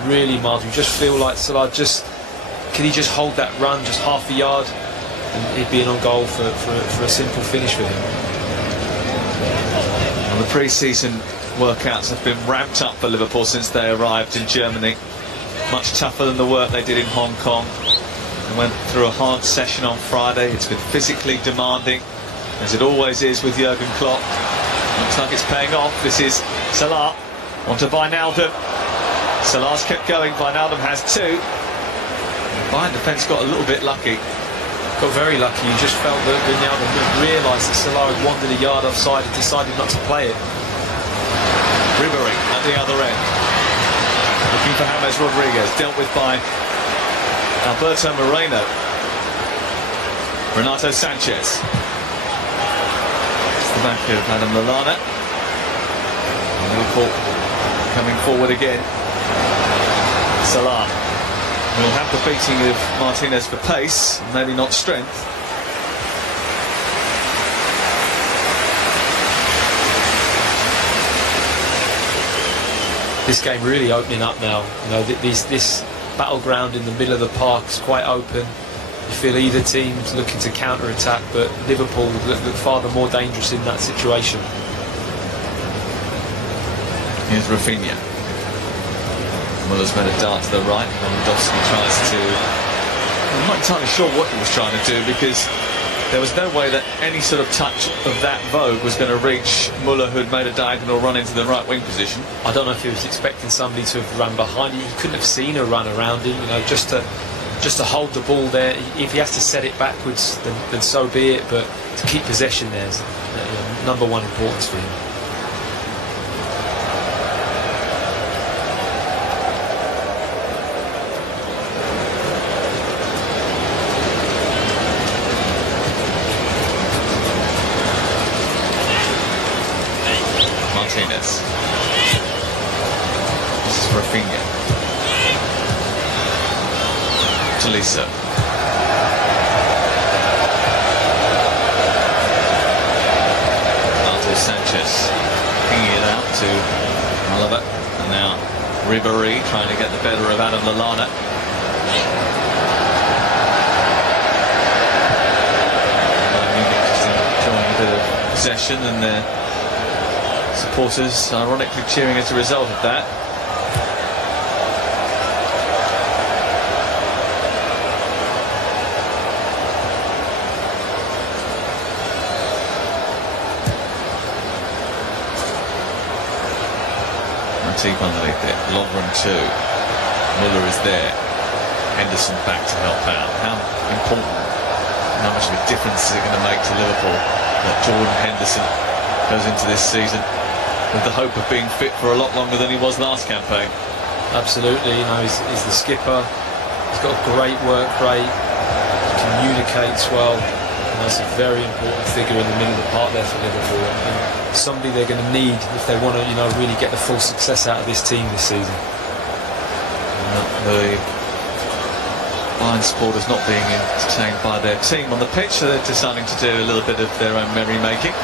Really marginal. You just feel like Salah can he just hold that run just half a yard, and he'd be in on goal for a simple finish for him. And the pre-season workouts have been ramped up for Liverpool since they arrived in Germany. Much tougher than the work they did in Hong Kong. And went through a hard session on Friday. It's been physically demanding, as it always is with Jurgen Klopp. Looks like it's paying off. This is Salah onto Wijnaldum. Salah's kept going. Wijnaldum has two. Bayern defence got a little bit lucky. Got very lucky. You just felt that Wijnaldum realised that Salah had wandered a yard offside and decided not to play it. Ribery at the other end, looking for James Rodriguez, dealt with by Alberto Moreno. Renato Sanchez. It's the back of Adam Lallana. And Liverpool coming forward again. Salah will have the beating of Martinez for pace, maybe not strength. This game really opening up now. You know, this battleground in the middle of the park is quite open. You feel either team's looking to counter-attack, but Liverpool look far the more dangerous in that situation. Here's Rafinha. Muller's made a dart to the right. Lewandowski tries to... I'm not entirely sure what he was trying to do, because there was no way that any sort of touch of that vogue was going to reach Muller, who had made a diagonal run into the right wing position. I don't know if he was expecting somebody to have run behind him. He couldn't have seen a run around him, you know, just to hold the ball there. If he has to set it backwards, then so be it, but to keep possession there is number one importance for him. Martinez. This is Rafinha. Tolisso. Renato Sanchez pinging it out to Oliver. And now Ribery trying to get the better of Adam Lallana. Bayern Munich just enjoying a bit of possession, and their supporters ironically cheering as a result of that. Deep underneath it. Lovren too. Muller is there. Henderson back to help out. How important, how much of a difference is it going to make to Liverpool that Jordan Henderson goes into this season with the hope of being fit for a lot longer than he was last campaign? Absolutely. You know, he's the skipper. He's got great work rate. Communicates well. And that's a very important figure in the middle of the park there for Liverpool. And somebody they're going to need if they want to, you know, really get the full success out of this team this season. The Bayern supporters not being entertained by their team on the pitch, so they're deciding to do a little bit of their own merrymaking.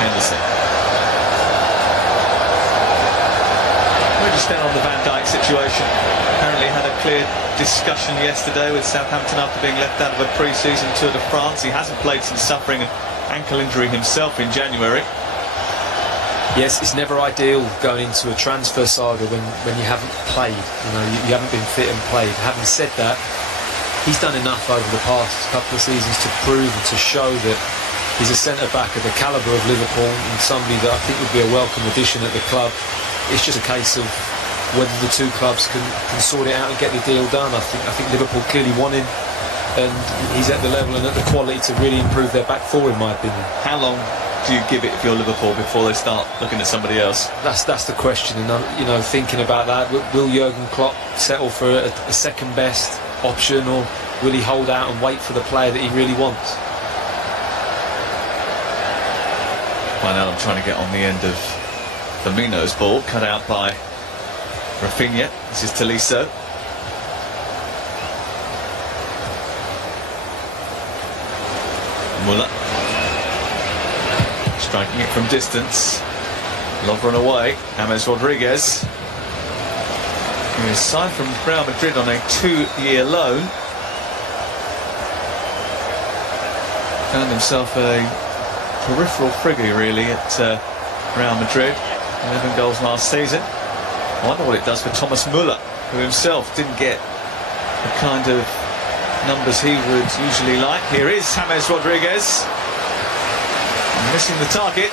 Henderson. Where do you stand on the Van Dijk situation? Apparently had a clear discussion yesterday with Southampton after being left out of a pre-season Tour de France. He hasn't played since suffering an ankle injury himself in January. Yes, it's never ideal going into a transfer saga when you haven't played. You know, you haven't been fit and played. Having said that, he's done enough over the past couple of seasons to prove and to show that he's a centre-back of the calibre of Liverpool and somebody that I think would be a welcome addition at the club. It's just a case of whether the two clubs can sort it out and get the deal done. I think Liverpool clearly want him, and he's at the level and at the quality to really improve their back four, in my opinion. How long do you give it if you're Liverpool before they start looking at somebody else? That's the question, and you know, thinking about that, will Jurgen Klopp settle for a second best option, or will he hold out and wait for the player that he really wants? By now I'm trying to get on the end of Firmino's ball, cut out by Rafinha. This is Tolisso. Muller striking it from distance. Lovren away. James Rodriguez, who is signed from Real Madrid on a 2-year loan, found himself a peripheral figure really at Real Madrid. 11 goals last season. I wonder what it does for Thomas Muller, who himself didn't get the kind of numbers he would usually like. Here is James Rodriguez, missing the target.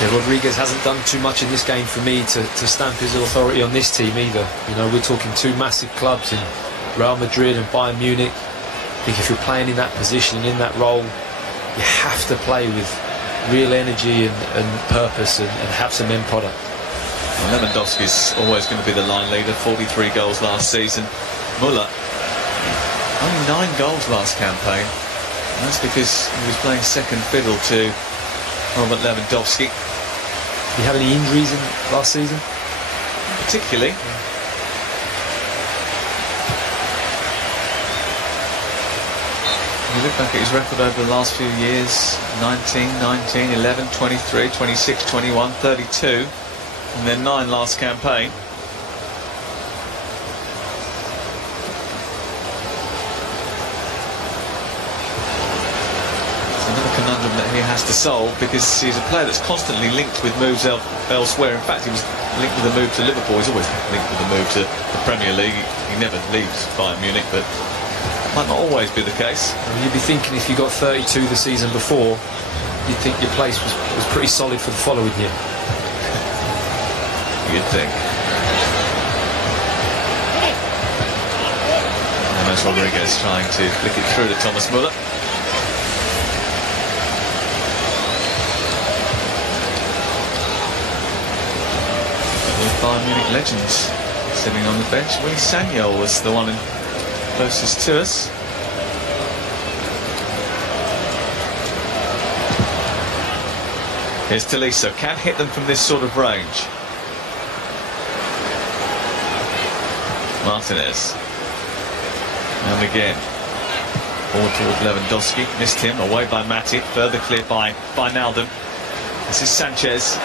Yeah, Rodriguez hasn't done too much in this game for me to stamp his authority on this team either. You know, we're talking two massive clubs in Real Madrid and Bayern Munich. I think if you're playing in that position and in that role, you have to play with real energy and purpose and have some end product. Well, Lewandowski's always going to be the line leader, 43 goals last season. Müller, only 9 goals last campaign. And that's because he was playing second fiddle to Robert Lewandowski. Did he have any injuries in last season? Particularly. You look back at his record over the last few years, 19, 19, 11, 23, 26, 21, 32, and then 9 last campaign. It's another conundrum that he has to solve, because he's a player that's constantly linked with moves elsewhere. In fact, he was linked with a move to Liverpool. He's always linked with a move to the Premier League. He never leaves Bayern Munich, but might not always be the case. You'd be thinking if you got 32 the season before, you'd think your place was pretty solid for the following year. You'd think. James Rodriguez trying to flick it through to Thomas Müller. With Bayern Munich legends sitting on the bench. Willy Sagnol was the one in closest to us. Here's Tolisso, can hit them from this sort of range. Martinez. And again. Forward towards Lewandowski. Missed him, away by Matip. Further clear by Naldum. This is Sanchez.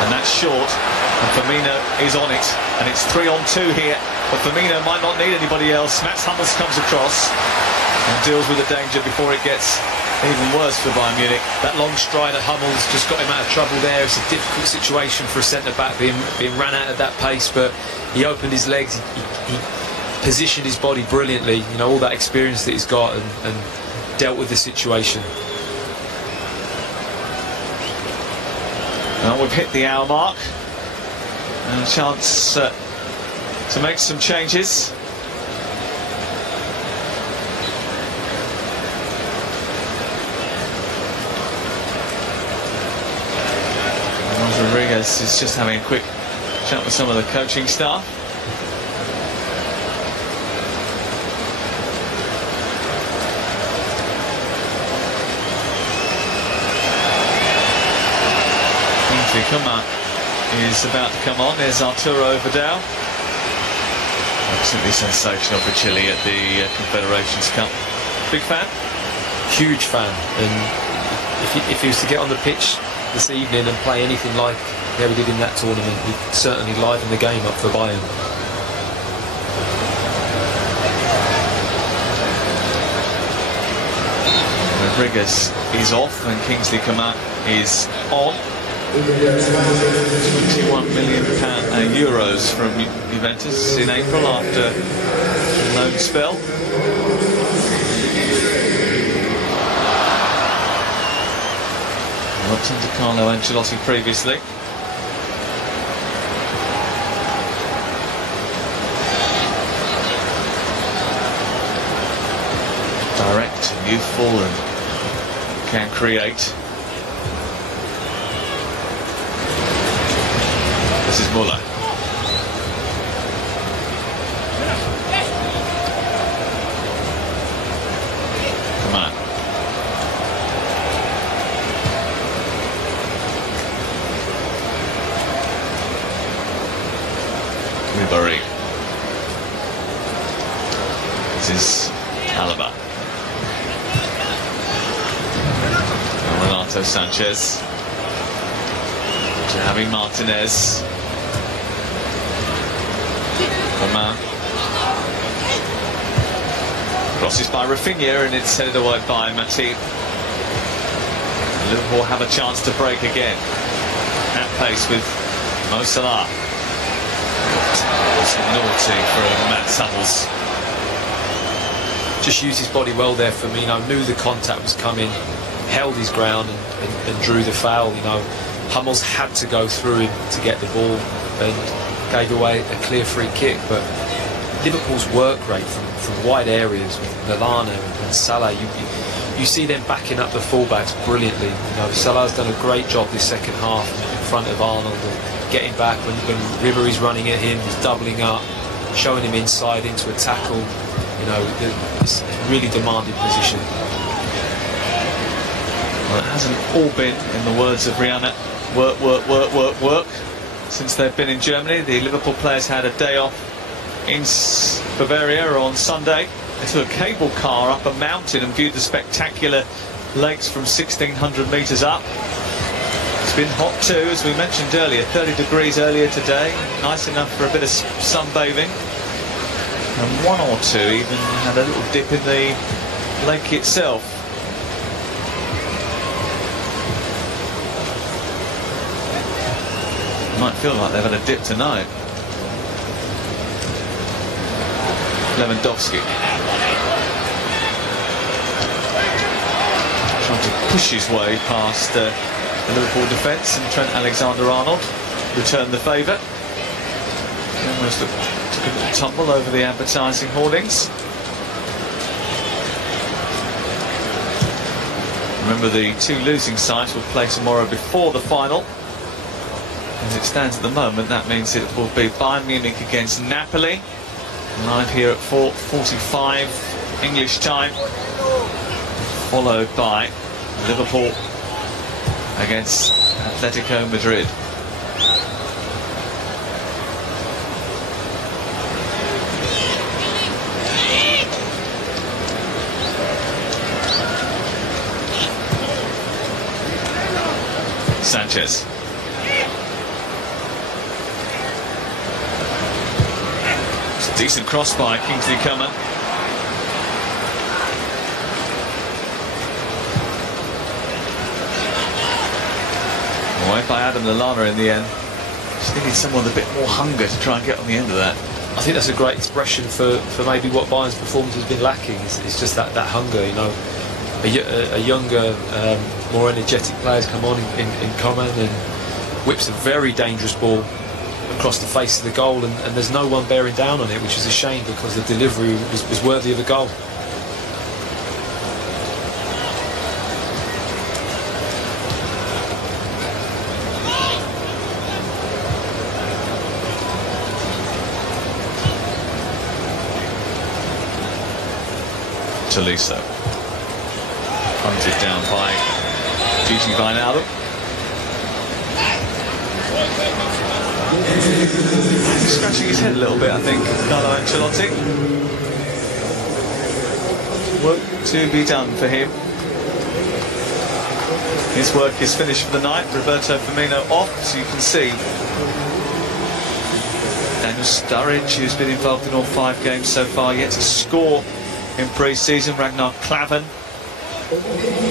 And that's short. And Firmino is on it. And it's 3-on-2 here. But Firmino might not need anybody else. Mats Hummels comes across and deals with the danger before it gets even worse for Bayern Munich. That long stride at Hummels just got him out of trouble there. It's a difficult situation for a centre-back being ran out at that pace, but he opened his legs, he positioned his body brilliantly. You know, all that experience that he's got, and dealt with the situation. Well, we've hit the hour mark. And a chance to make some changes. Rodriguez is just having a quick chat with some of the coaching staff. Coman is about to come on. There's Arturo Vidal. Absolutely sensational for Chile at the Confederations Cup. Big fan? Huge fan. And if he was to get on the pitch this evening and play anything like he ever did in that tournament, he'd certainly liven the game up for Bayern. Rodriguez is off and Kingsley Coman is on. €21 million euros from Juventus in April after a loan spell. Worked under Carlo Ancelotti previously. Direct, youthful, and can create. This is Müller. Come on. Ribery. This is Alaba. Renato Sanchez. Javi Martinez. Coman. Crosses by Rafinha and it's headed away by Matip. Liverpool have a chance to break again. At pace with Mo Salah. It's naughty from Matt Hummels. Just used his body well there. Firmino knew the contact was coming, held his ground and drew the foul. Hummels had to go through him to get the ball and gave away a clear free kick. But Liverpool's work rate from wide areas with Lallana and Salah, you see them backing up the fullbacks brilliantly. Salah's done a great job this second half in front of Arnold and getting back when Ribéry's running at him, he's doubling up, showing him inside into a tackle. It's a really demanding position. Well, it hasn't all been, in the words of Rihanna, work, work, work, work, work. Since they've been in Germany, the Liverpool players had a day off in Bavaria on Sunday. They took a cable car up a mountain and viewed the spectacular lakes from 1,600 metres up. It's been hot too, as we mentioned earlier, 30 degrees earlier today. Nice enough for a bit of sunbathing. And one or two even had a little dip in the lake itself. Might feel like they've had a dip tonight. Lewandowski trying to push his way past the Liverpool defence, and Trent Alexander-Arnold returned the favour. Almost took a little tumble over the advertising hoardings. Remember, the two losing sides will play tomorrow before the final. As it stands at the moment, that means it will be Bayern Munich against Napoli, live here at 4:45 English time, followed by Liverpool against Atletico Madrid. Sanchez. It's a decent cross by Kingsley Coman. Away by Adam Lallana in the end. Just needed someone with a bit more hunger to try and get on the end of that. I think that's a great expression for maybe what Bayern's performance has been lacking. It's just that hunger, A younger, more energetic players come on in Coman and whips a very dangerous ball across the face of the goal, and there's no one bearing down on it, which is a shame because the delivery was worthy of the goal. Tolisso. Punted down by Gigi Wijnaldum. Scratching his head a little bit, I think, Carlo Ancelotti. Work to be done for him. His work is finished for the night. Roberto Firmino off, as you can see. Daniel Sturridge, who's been involved in all 5 games so far, yet to score in pre-season. Ragnar Klavan,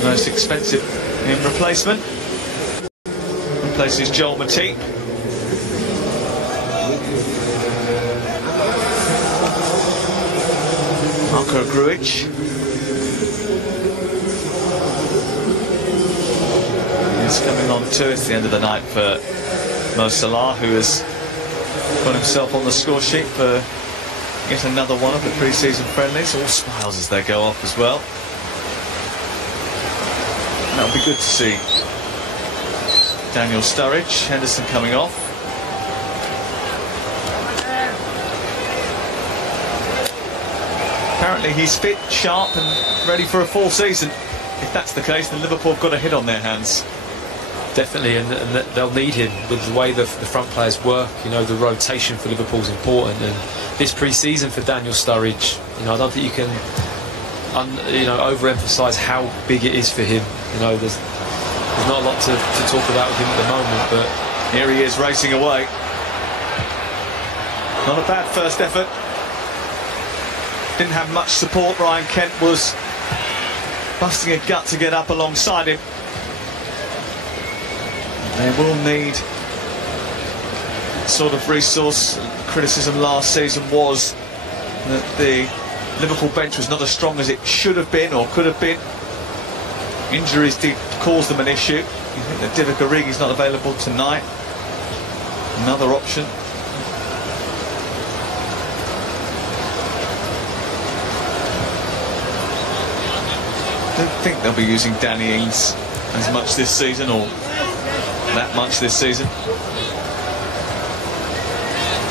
most expensive in replacement, replaces Joel Matip. Marko Grujic is coming on too. It's the end of the night for Mo Salah, who has put himself on the score sheet for yet another one of the pre-season friendlies. All smiles as they go off as well. That'll be good to see. Daniel Sturridge, Henderson coming off. Apparently he's fit, sharp and ready for a full season. If that's the case, then Liverpool have got a hit on their hands. Definitely, and they'll need him with the way the front players work. The rotation for Liverpool's important, and this pre-season for Daniel Sturridge, I don't think you can overemphasise how big it is for him. There's not a lot to talk about with him at the moment, but here he is racing away. Not a bad first effort. Didn't have much support. Ryan Kent was busting a gut to get up alongside him. They will need sort of resource, criticism last season was that the Liverpool bench was not as strong as it should have been or could have been. Injuries did cause them an issue. You think that Divock Origi's not available tonight? Another option. I don't think they'll be using Danny Ings as much this season, or that much this season.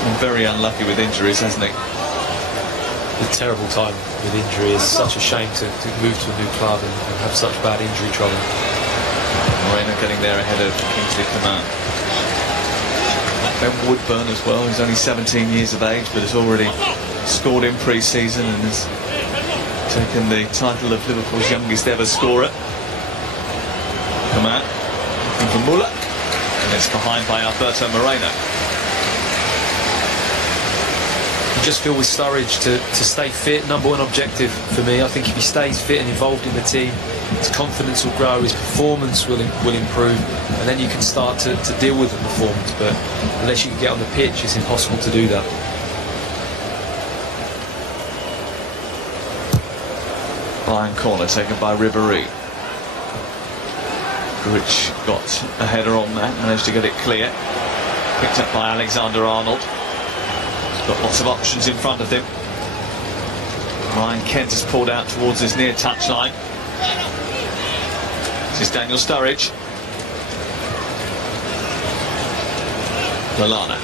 And very unlucky with injuries, hasn't he? A terrible time with injury. It's such a shame to move to a new club and have such bad injury trouble. Moreno getting there ahead of Kingsley Coman. Ben Woodburn as well, who's only 17 years of age but has already scored in pre-season and has taken the title of Liverpool's youngest ever scorer. Coman looking for Muller, and it's behind by Alberto Moreno. Just feel with Sturridge to stay fit, number one objective for me. I think if he stays fit and involved in the team, his confidence will grow, his performance will improve, and then you can start to deal with the performance. But unless you can get on the pitch, it's impossible to do that. Bayern corner taken by Ribéry. Grujic got a header on that, managed to get it clear. Picked up by Alexander-Arnold. Got lots of options in front of him. Ryan Kent has pulled out towards his near touchline. This is Daniel Sturridge. Lallana.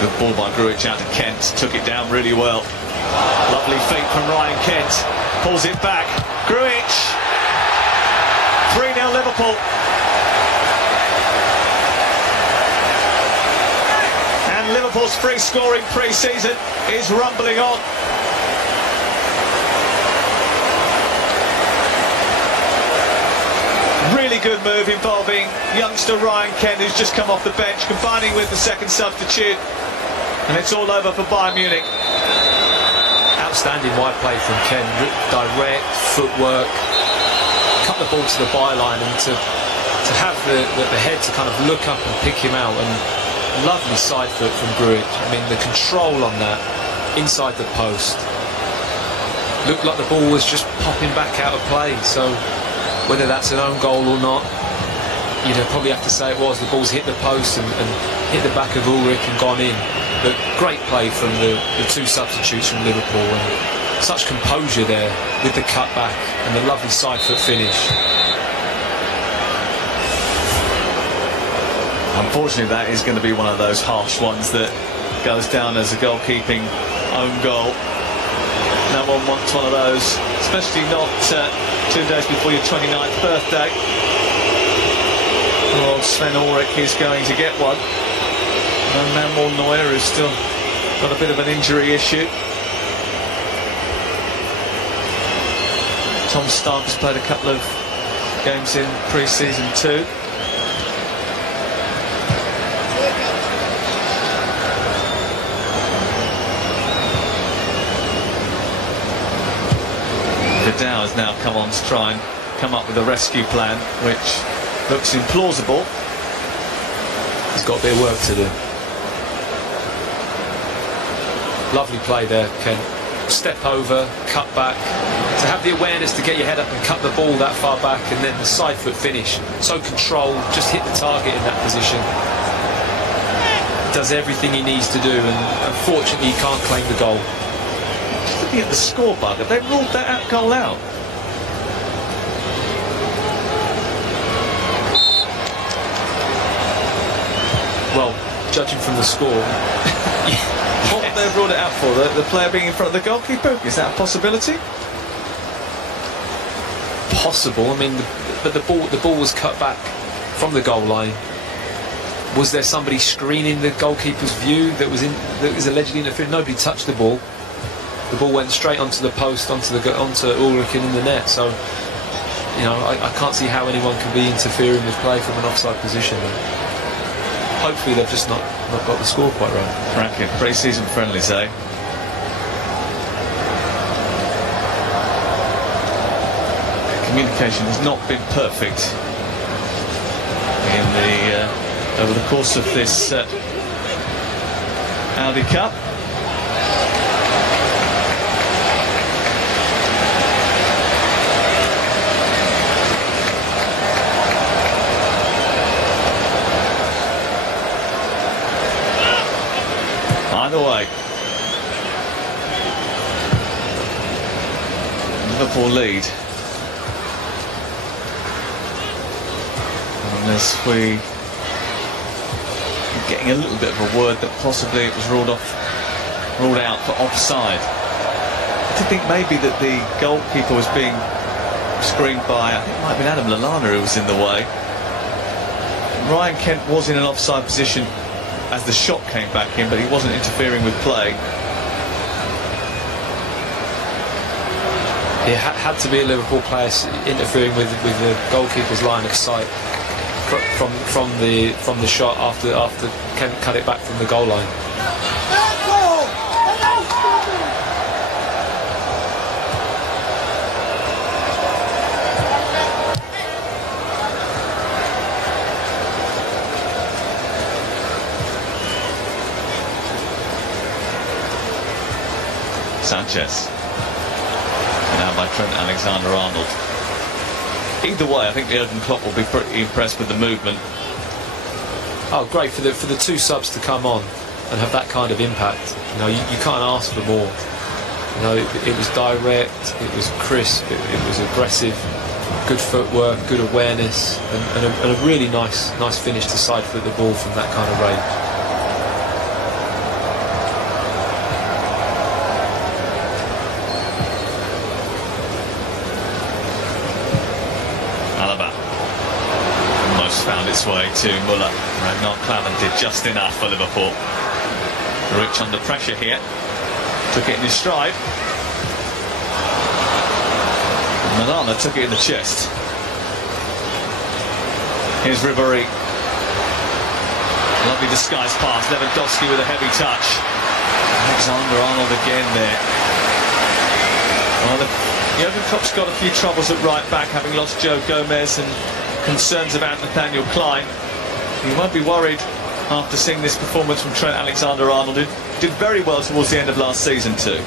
Good ball by Grujic out to Kent. Took it down really well. Lovely feet from Ryan Kent. Pulls it back. Grujic. 3-0 Liverpool. And Liverpool's free scoring pre-season is rumbling on. Really good move involving youngster Ryan Kent, who's just come off the bench, combining with the second substitute. And it's all over for Bayern Munich. Outstanding wide play from Ken, direct footwork, cut the ball to the byline, and to have the head to kind of look up and pick him out, and lovely side foot from Grujic. I mean, the control on that inside the post. Looked like the ball was just popping back out of play, so whether that's an own goal or not, you know, probably have to say it was. The ball's hit the post and hit the back of Ulrich and gone in. But great play from the two substitutes from Liverpool, and such composure there with the cutback and the lovely side foot finish. Unfortunately, that is going to be one of those harsh ones that goes down as a goalkeeping own goal. No one wants one of those, especially not 2 days before your 29th birthday. Well, Sven Ulrich is going to get one. And Manuel Neuer has still got a bit of an injury issue. Tom Stark's played a couple of games in pre-season too. Vidal has now come on to try and come up with a rescue plan, which looks implausible. He's got a bit of work to do. Lovely play there, Ken. Step over, cut back. To have the awareness to get your head up and cut the ball that far back, and then the side foot finish. So controlled, just hit the target in that position. Does everything he needs to do, and unfortunately he can't claim the goal. Just looking at the scoreboard, have they ruled that goal out? Well, judging from the score... What would they have ruled it out for? The player being in front of the goalkeeper? Is that a possibility? Possible. I mean, but the ball was cut back from the goal line. Was there somebody screening the goalkeeper's view that was allegedly interfering? Nobody touched the ball. The ball went straight onto the post, onto Ulrich and in the net. So, you know, I can't see how anyone can be interfering with play from an offside position. Hopefully they've just not got the score quite right. Cracking. Pre-season friendlies, eh? Communication has not been perfect over the course of this Audi Cup. Either way, Liverpool lead. Unless we're getting a little bit of a word that possibly it was ruled out for offside. I did think maybe that the goalkeeper was being screened by, I think it might have been Adam Lallana who was in the way. Ryan Kent was in an offside position as the shot came back in, but he wasn't interfering with play. It had to be a Liverpool player interfering with the goalkeeper's line of sight from the shot after Kent cut it back from the goal line. Sanchez. Now by Trent Alexander-Arnold. Either way, I think Jurgen Klopp will be pretty impressed with the movement. Oh, great for the two subs to come on and have that kind of impact. You know, you can't ask for more. You know, it was direct, it was crisp, it was aggressive, good footwork, good awareness, and a really nice finish to side foot the ball from that kind of range. Found its way to Muller. Ragnar Klavan did just enough for Liverpool. Rich under pressure here. Took it in his stride. Milana took it in the chest. Here's Ribéry. Lovely disguise pass. Lewandowski with a heavy touch. Alexander-Arnold again there. Well, Jurgen Klopp's got a few troubles at right back, having lost Joe Gomez and concerns about Nathaniel Klein. He won't be worried after seeing this performance from Trent Alexander-Arnold, who did very well towards the end of last season too.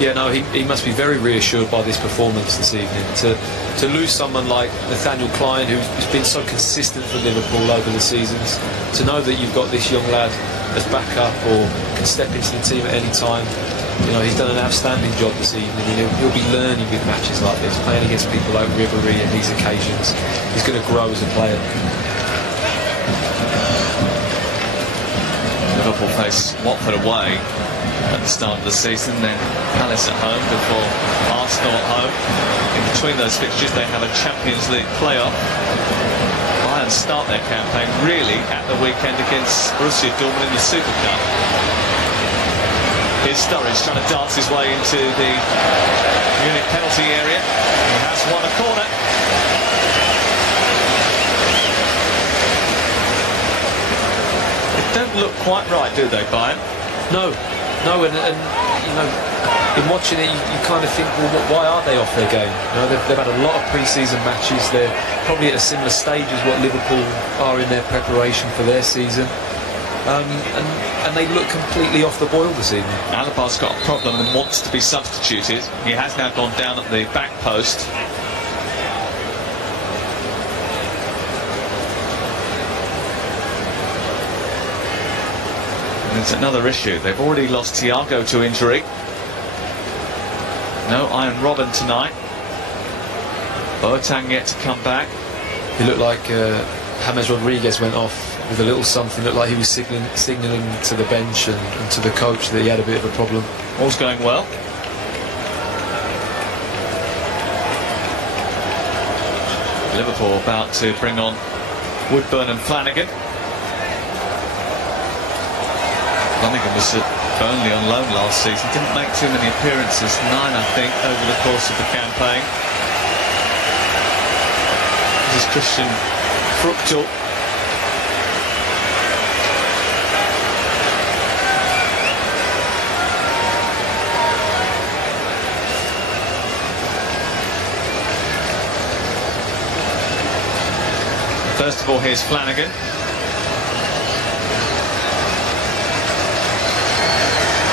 Yeah, no, he must be very reassured by this performance this evening. To lose someone like Nathaniel Klein, who's been so consistent for Liverpool over the seasons, to know that you've got this young lad as backup or can step into the team at any time. You know, he's done an outstanding job this evening, and he'll be learning with matches like this, playing against people like Ribéry on these occasions. He's going to grow as a player. Liverpool face Watford away at the start of the season, then Palace at home before Arsenal at home. In between those fixtures they have a Champions League playoff. Bayern start their campaign really at the weekend against Borussia Dortmund in the Super Cup. Here's Sturridge trying to dance his way into the Munich penalty area. He has won a corner. They don't look quite right, do they, Bayern? No, and you know, in watching it, you kind of think, well, why are they off their game? You know, they've had a lot of pre-season matches. They're probably at a similar stage as what Liverpool are in their preparation for their season. And they look completely off the boil this evening. Alabar's got a problem and wants to be substituted. He has now gone down at the back post. And it's another issue. They've already lost Thiago to injury. No Iron Robben tonight. Boateng yet to come back. It looked like James Rodriguez went off with a little something, looked like he was signalling to the bench and to the coach that he had a bit of a problem. All's going well. Liverpool about to bring on Woodburn and Flanagan. Flanagan was at Burnley on loan last season, didn't make too many appearances, 9 I think over the course of the campaign. This is Christian Fruchtel. First of all, here's Flanagan.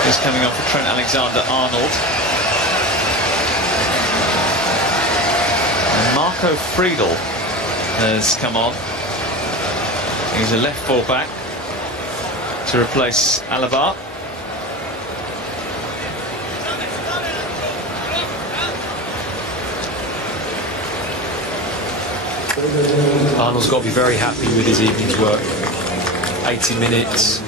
is coming off for Trent Alexander-Arnold. And Marco Friedel has come on. He's a left full-back to replace Alaba. Arnold's got to be very happy with his evening's work. 80 minutes,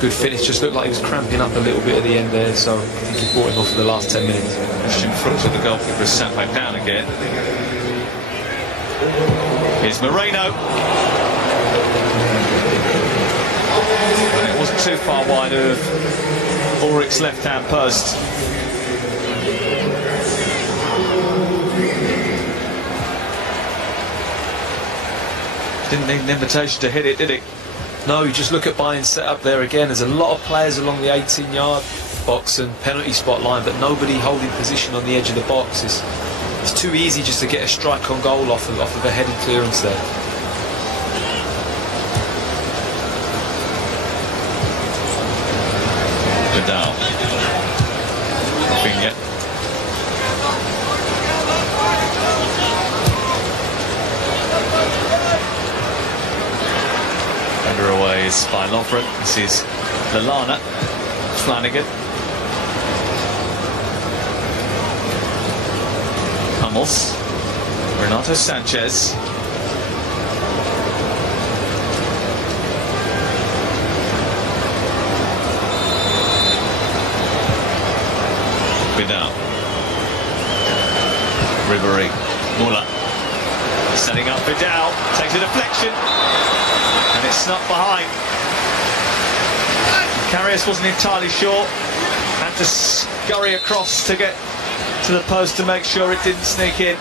good finish. Just looked like he was cramping up a little bit at the end there, so I think he brought him off for the last 10 minutes. Christian Fuchs of the goalkeeper is sat back down again. Here's Moreno. And it wasn't too far wide of Ulrich's left-hand post. Didn't need an invitation to hit it, did he? No, you just look at Bayern's set up there again. There's a lot of players along the 18-yard box and penalty spot line, but nobody holding position on the edge of the box. It's too easy just to get a strike on goal off of a heading clearance there. Vidal. Rafinha. Under away is by Lovren. This is Lallana. Flanagan. Hummels. Renato Sanchez. Vidal. Ribéry. Muller. Setting up Vidal. Takes a deflection. And it's snuck behind. Karius wasn't entirely sure. Had to scurry across to get to the post to make sure it didn't sneak in.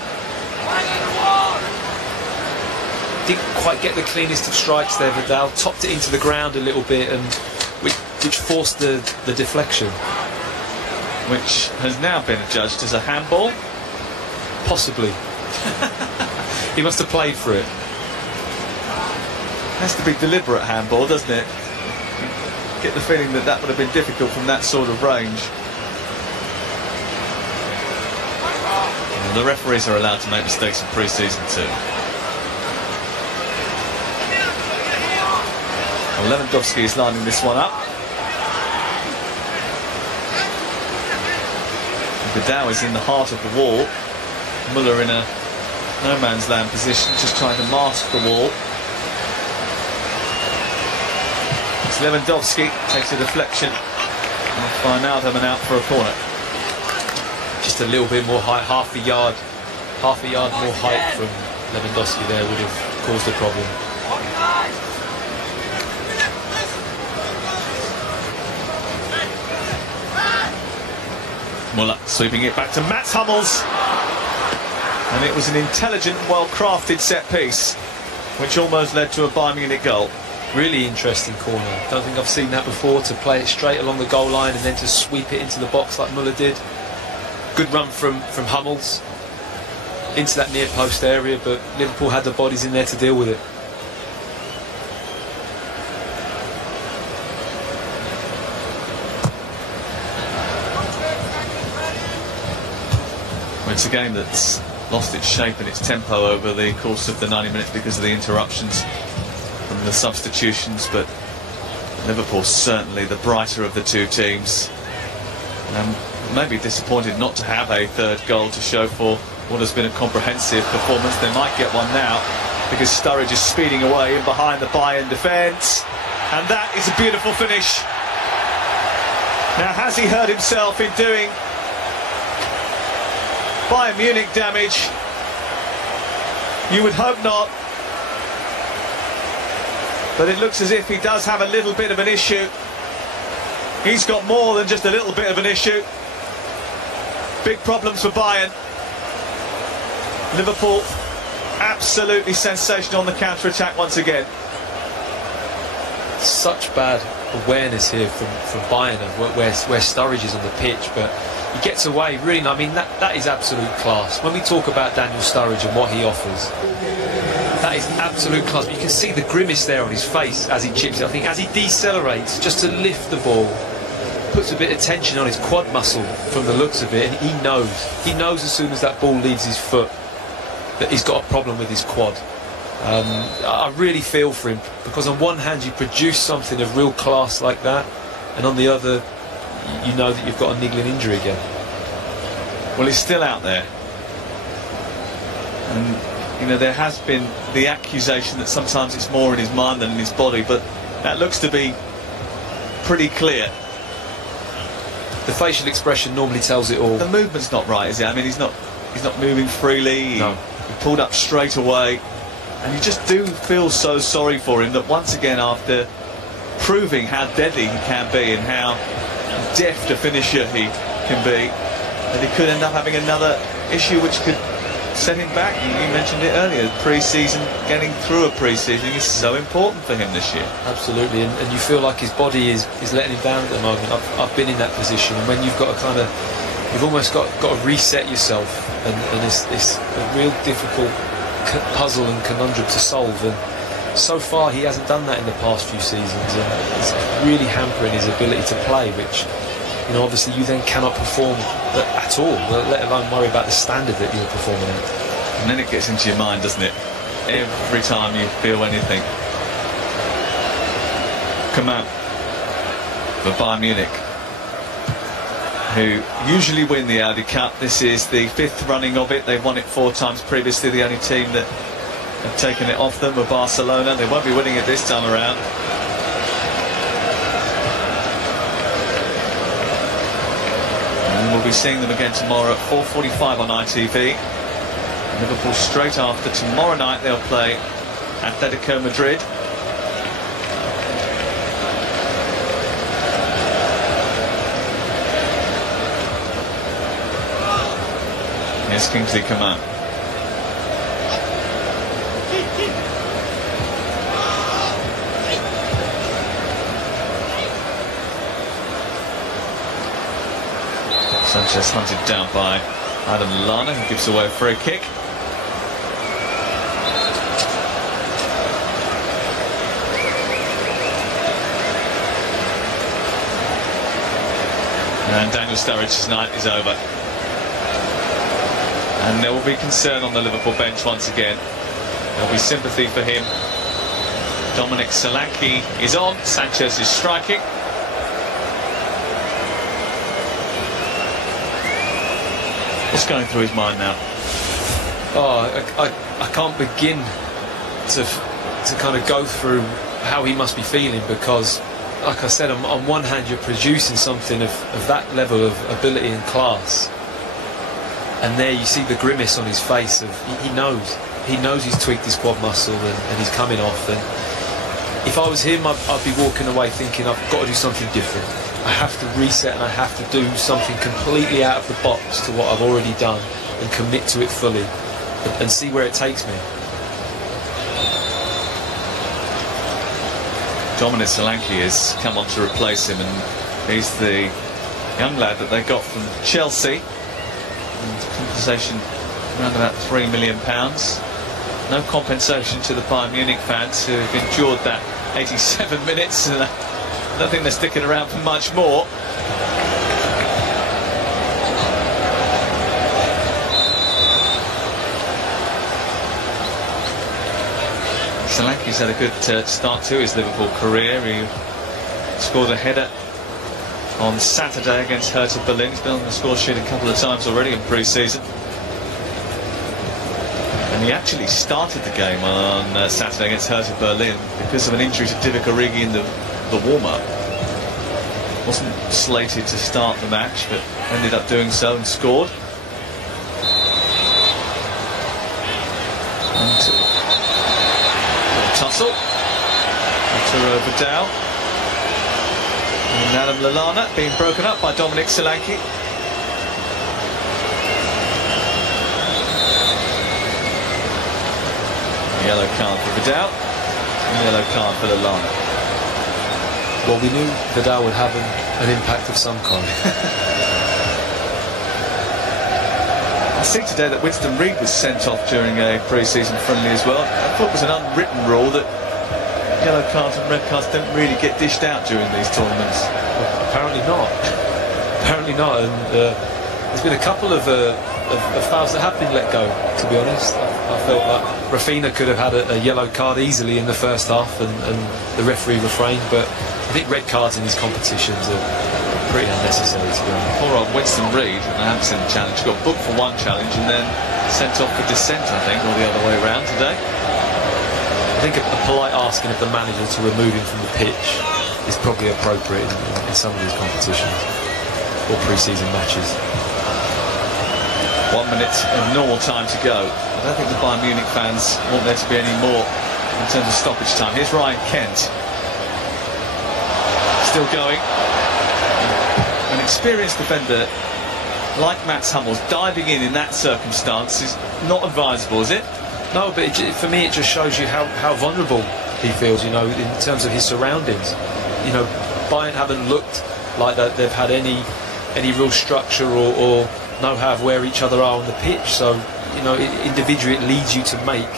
Didn't quite get the cleanest of strikes there, Vidal. Topped it into the ground a little bit, and which forced the deflection. Which has now been adjudged as a handball. Possibly. He must have played for it. Has to be deliberate handball, doesn't it? Get the feeling that that would have been difficult from that sort of range. And the referees are allowed to make mistakes in pre-season too. Well, Lewandowski is lining this one up. Vidal is in the heart of the wall. Muller in a no man's land position, just trying to mask the wall. Lewandowski takes a deflection and Wijnaldum and out for a corner. Just a little bit more height, half a yard more height from Lewandowski there would have caused a problem. Muller sweeping it back to Mats Hummels, and it was an intelligent, well-crafted set piece which almost led to a Bayern Munich goal. Really interesting corner. Don't think I've seen that before, to play it straight along the goal line and then to sweep it into the box like Muller did. Good run from Hummels into that near post area, but Liverpool had the bodies in there to deal with it. Well, it's a game that's lost its shape and its tempo over the course of the 90 minutes because of the interruptions from the substitutions, but Liverpool certainly the brighter of the two teams. Maybe disappointed not to have a third goal to show for what has been a comprehensive performance. They might get one now because Sturridge is speeding away in behind the Bayern defence, and that is a beautiful finish. Now, has he hurt himself in doing Bayern Munich damage? You would hope not. But it looks as if he does have a little bit of an issue. He's got more than just a little bit of an issue. Big problems for Bayern. Liverpool absolutely sensational on the counter-attack once again. Such bad awareness here from Bayern of where Sturridge is on the pitch, but he gets away really. I mean, that is absolute class. When we talk about Daniel Sturridge and what he offers, that is absolute class. You can see the grimace there on his face as he chips it. I think as he decelerates just to lift the ball, puts a bit of tension on his quad muscle from the looks of it, and he knows as soon as that ball leaves his foot that he's got a problem with his quad. I really feel for him, because on one hand you produce something of real class like that, and on the other you know that you've got a niggling injury again. Well, he's still out there, and you know, there has been the accusation that sometimes it's more in his mind than in his body, but that looks to be pretty clear. The facial expression normally tells it all. The movement's not right, is it? I mean, he's not moving freely. No. He pulled up straight away, and you just do feel so sorry for him that once again, after proving how deadly he can be and how deft a finisher he can be, that he could end up having another issue which could set him back. You mentioned it earlier, pre-season, getting through a pre-season is so important for him this year. Absolutely, and you feel like his body is letting him down at the moment. I've been in that position, and when you've got to kind of, you've almost got to reset yourself, and it's a real difficult puzzle and conundrum to solve, and so far he hasn't done that in the past few seasons, and it's really hampering his ability to play, which, you know, obviously you then cannot perform at all, let alone worry about the standard that you're performing at. And then it gets into your mind, doesn't it? Every time you feel anything. Come out for Bayern Munich, who usually win the Audi Cup. This is the 5th running of it. They've won it 4 times previously. The only team that have taken it off them were Barcelona. They won't be winning it this time around. And we'll be seeing them again tomorrow at 4:45 on ITV. Liverpool straight after. Tomorrow night they'll play Atletico Madrid. Here's Kingsley Coman. Sanchez hunted down by Adam Lallana, who gives away a free kick. And Daniel Sturridge's night is over. And there will be concern on the Liverpool bench once again. There'll be sympathy for him. Dominic Solanke is on. Sanchez is striking. What's going through his mind now? Oh, I can't begin to kind of go through how he must be feeling, because, like I said, on one hand you're producing something of that level of ability and class, and there you see the grimace on his face of he knows he's tweaked his quad muscle and he's coming off. And if I was him, I'd be walking away thinking, I've got to do something different. I have to reset, and I have to do something completely out of the box to what I've already done and commit to it fully and see where it takes me. Dominic Solanke has come on to replace him, and he's the young lad that they got from Chelsea. And compensation around about £3 million. No compensation to the Bayern Munich fans who have endured that 87 minutes, and I don't think they're sticking around for much more. Solanke's had a good start to his Liverpool career. He scored a header on Saturday against Hertha Berlin. He's been on the score sheet a couple of times already in pre-season. And he actually started the game on Saturday against Hertha Berlin because of an injury to Divock Origi in the warm-up. Wasn't slated to start the match, but ended up doing so and scored. And tussle. Arturo Vidal. And Adam Lallana being broken up by Dominic Solanke. Yellow card for Vidal, and yellow card for Lallana. Well, we knew Vidal would have an impact of some kind. I see today that Winston Reid was sent off during a pre-season friendly as well. I thought it was an unwritten rule that yellow cards and red cards don't really get dished out during these tournaments. Well, apparently not. Apparently not. And there's been a couple of fouls that have been let go, to be honest. I felt like Rafinha could have had a yellow card easily in the first half, and the referee refrained, but I think red cards in these competitions are pretty unnecessary, to be honest. Poor old Winston Reid, I haven't seen the challenge, got booked for one challenge and then sent off for dissent, I think, or the other way around today. I think a polite asking of the manager to remove him from the pitch is probably appropriate in some of these competitions or pre-season matches. 1 minute of normal time to go. I don't think the Bayern Munich fans want there to be any more in terms of stoppage time. Here's Ryan Kent. Still going. An experienced defender like Mats Hummels diving in that circumstance is not advisable, is it? No, but for me it just shows you how vulnerable he feels, you know, in terms of his surroundings. You know, Bayern haven't looked like that they've had any real structure or know-how of where each other are on the pitch. So, you know, individually it leads you to make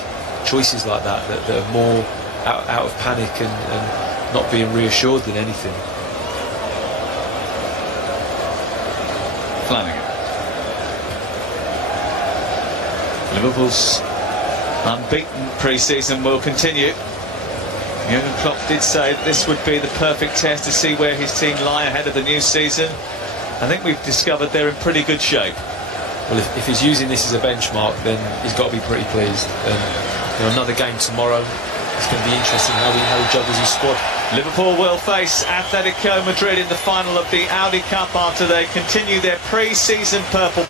choices like that are more out of panic and not being reassured than anything. Flanagan. Liverpool's unbeaten pre-season will continue. Jurgen Klopp did say that this would be the perfect test to see where his team lie ahead of the new season. I think we've discovered they're in pretty good shape. Well, if he's using this as a benchmark, then he's got to be pretty pleased. And you know, another game tomorrow. It's going to be interesting how he juggles his squad. Liverpool will face Atletico Madrid in the final of the Audi Cup after they continue their pre-season purple.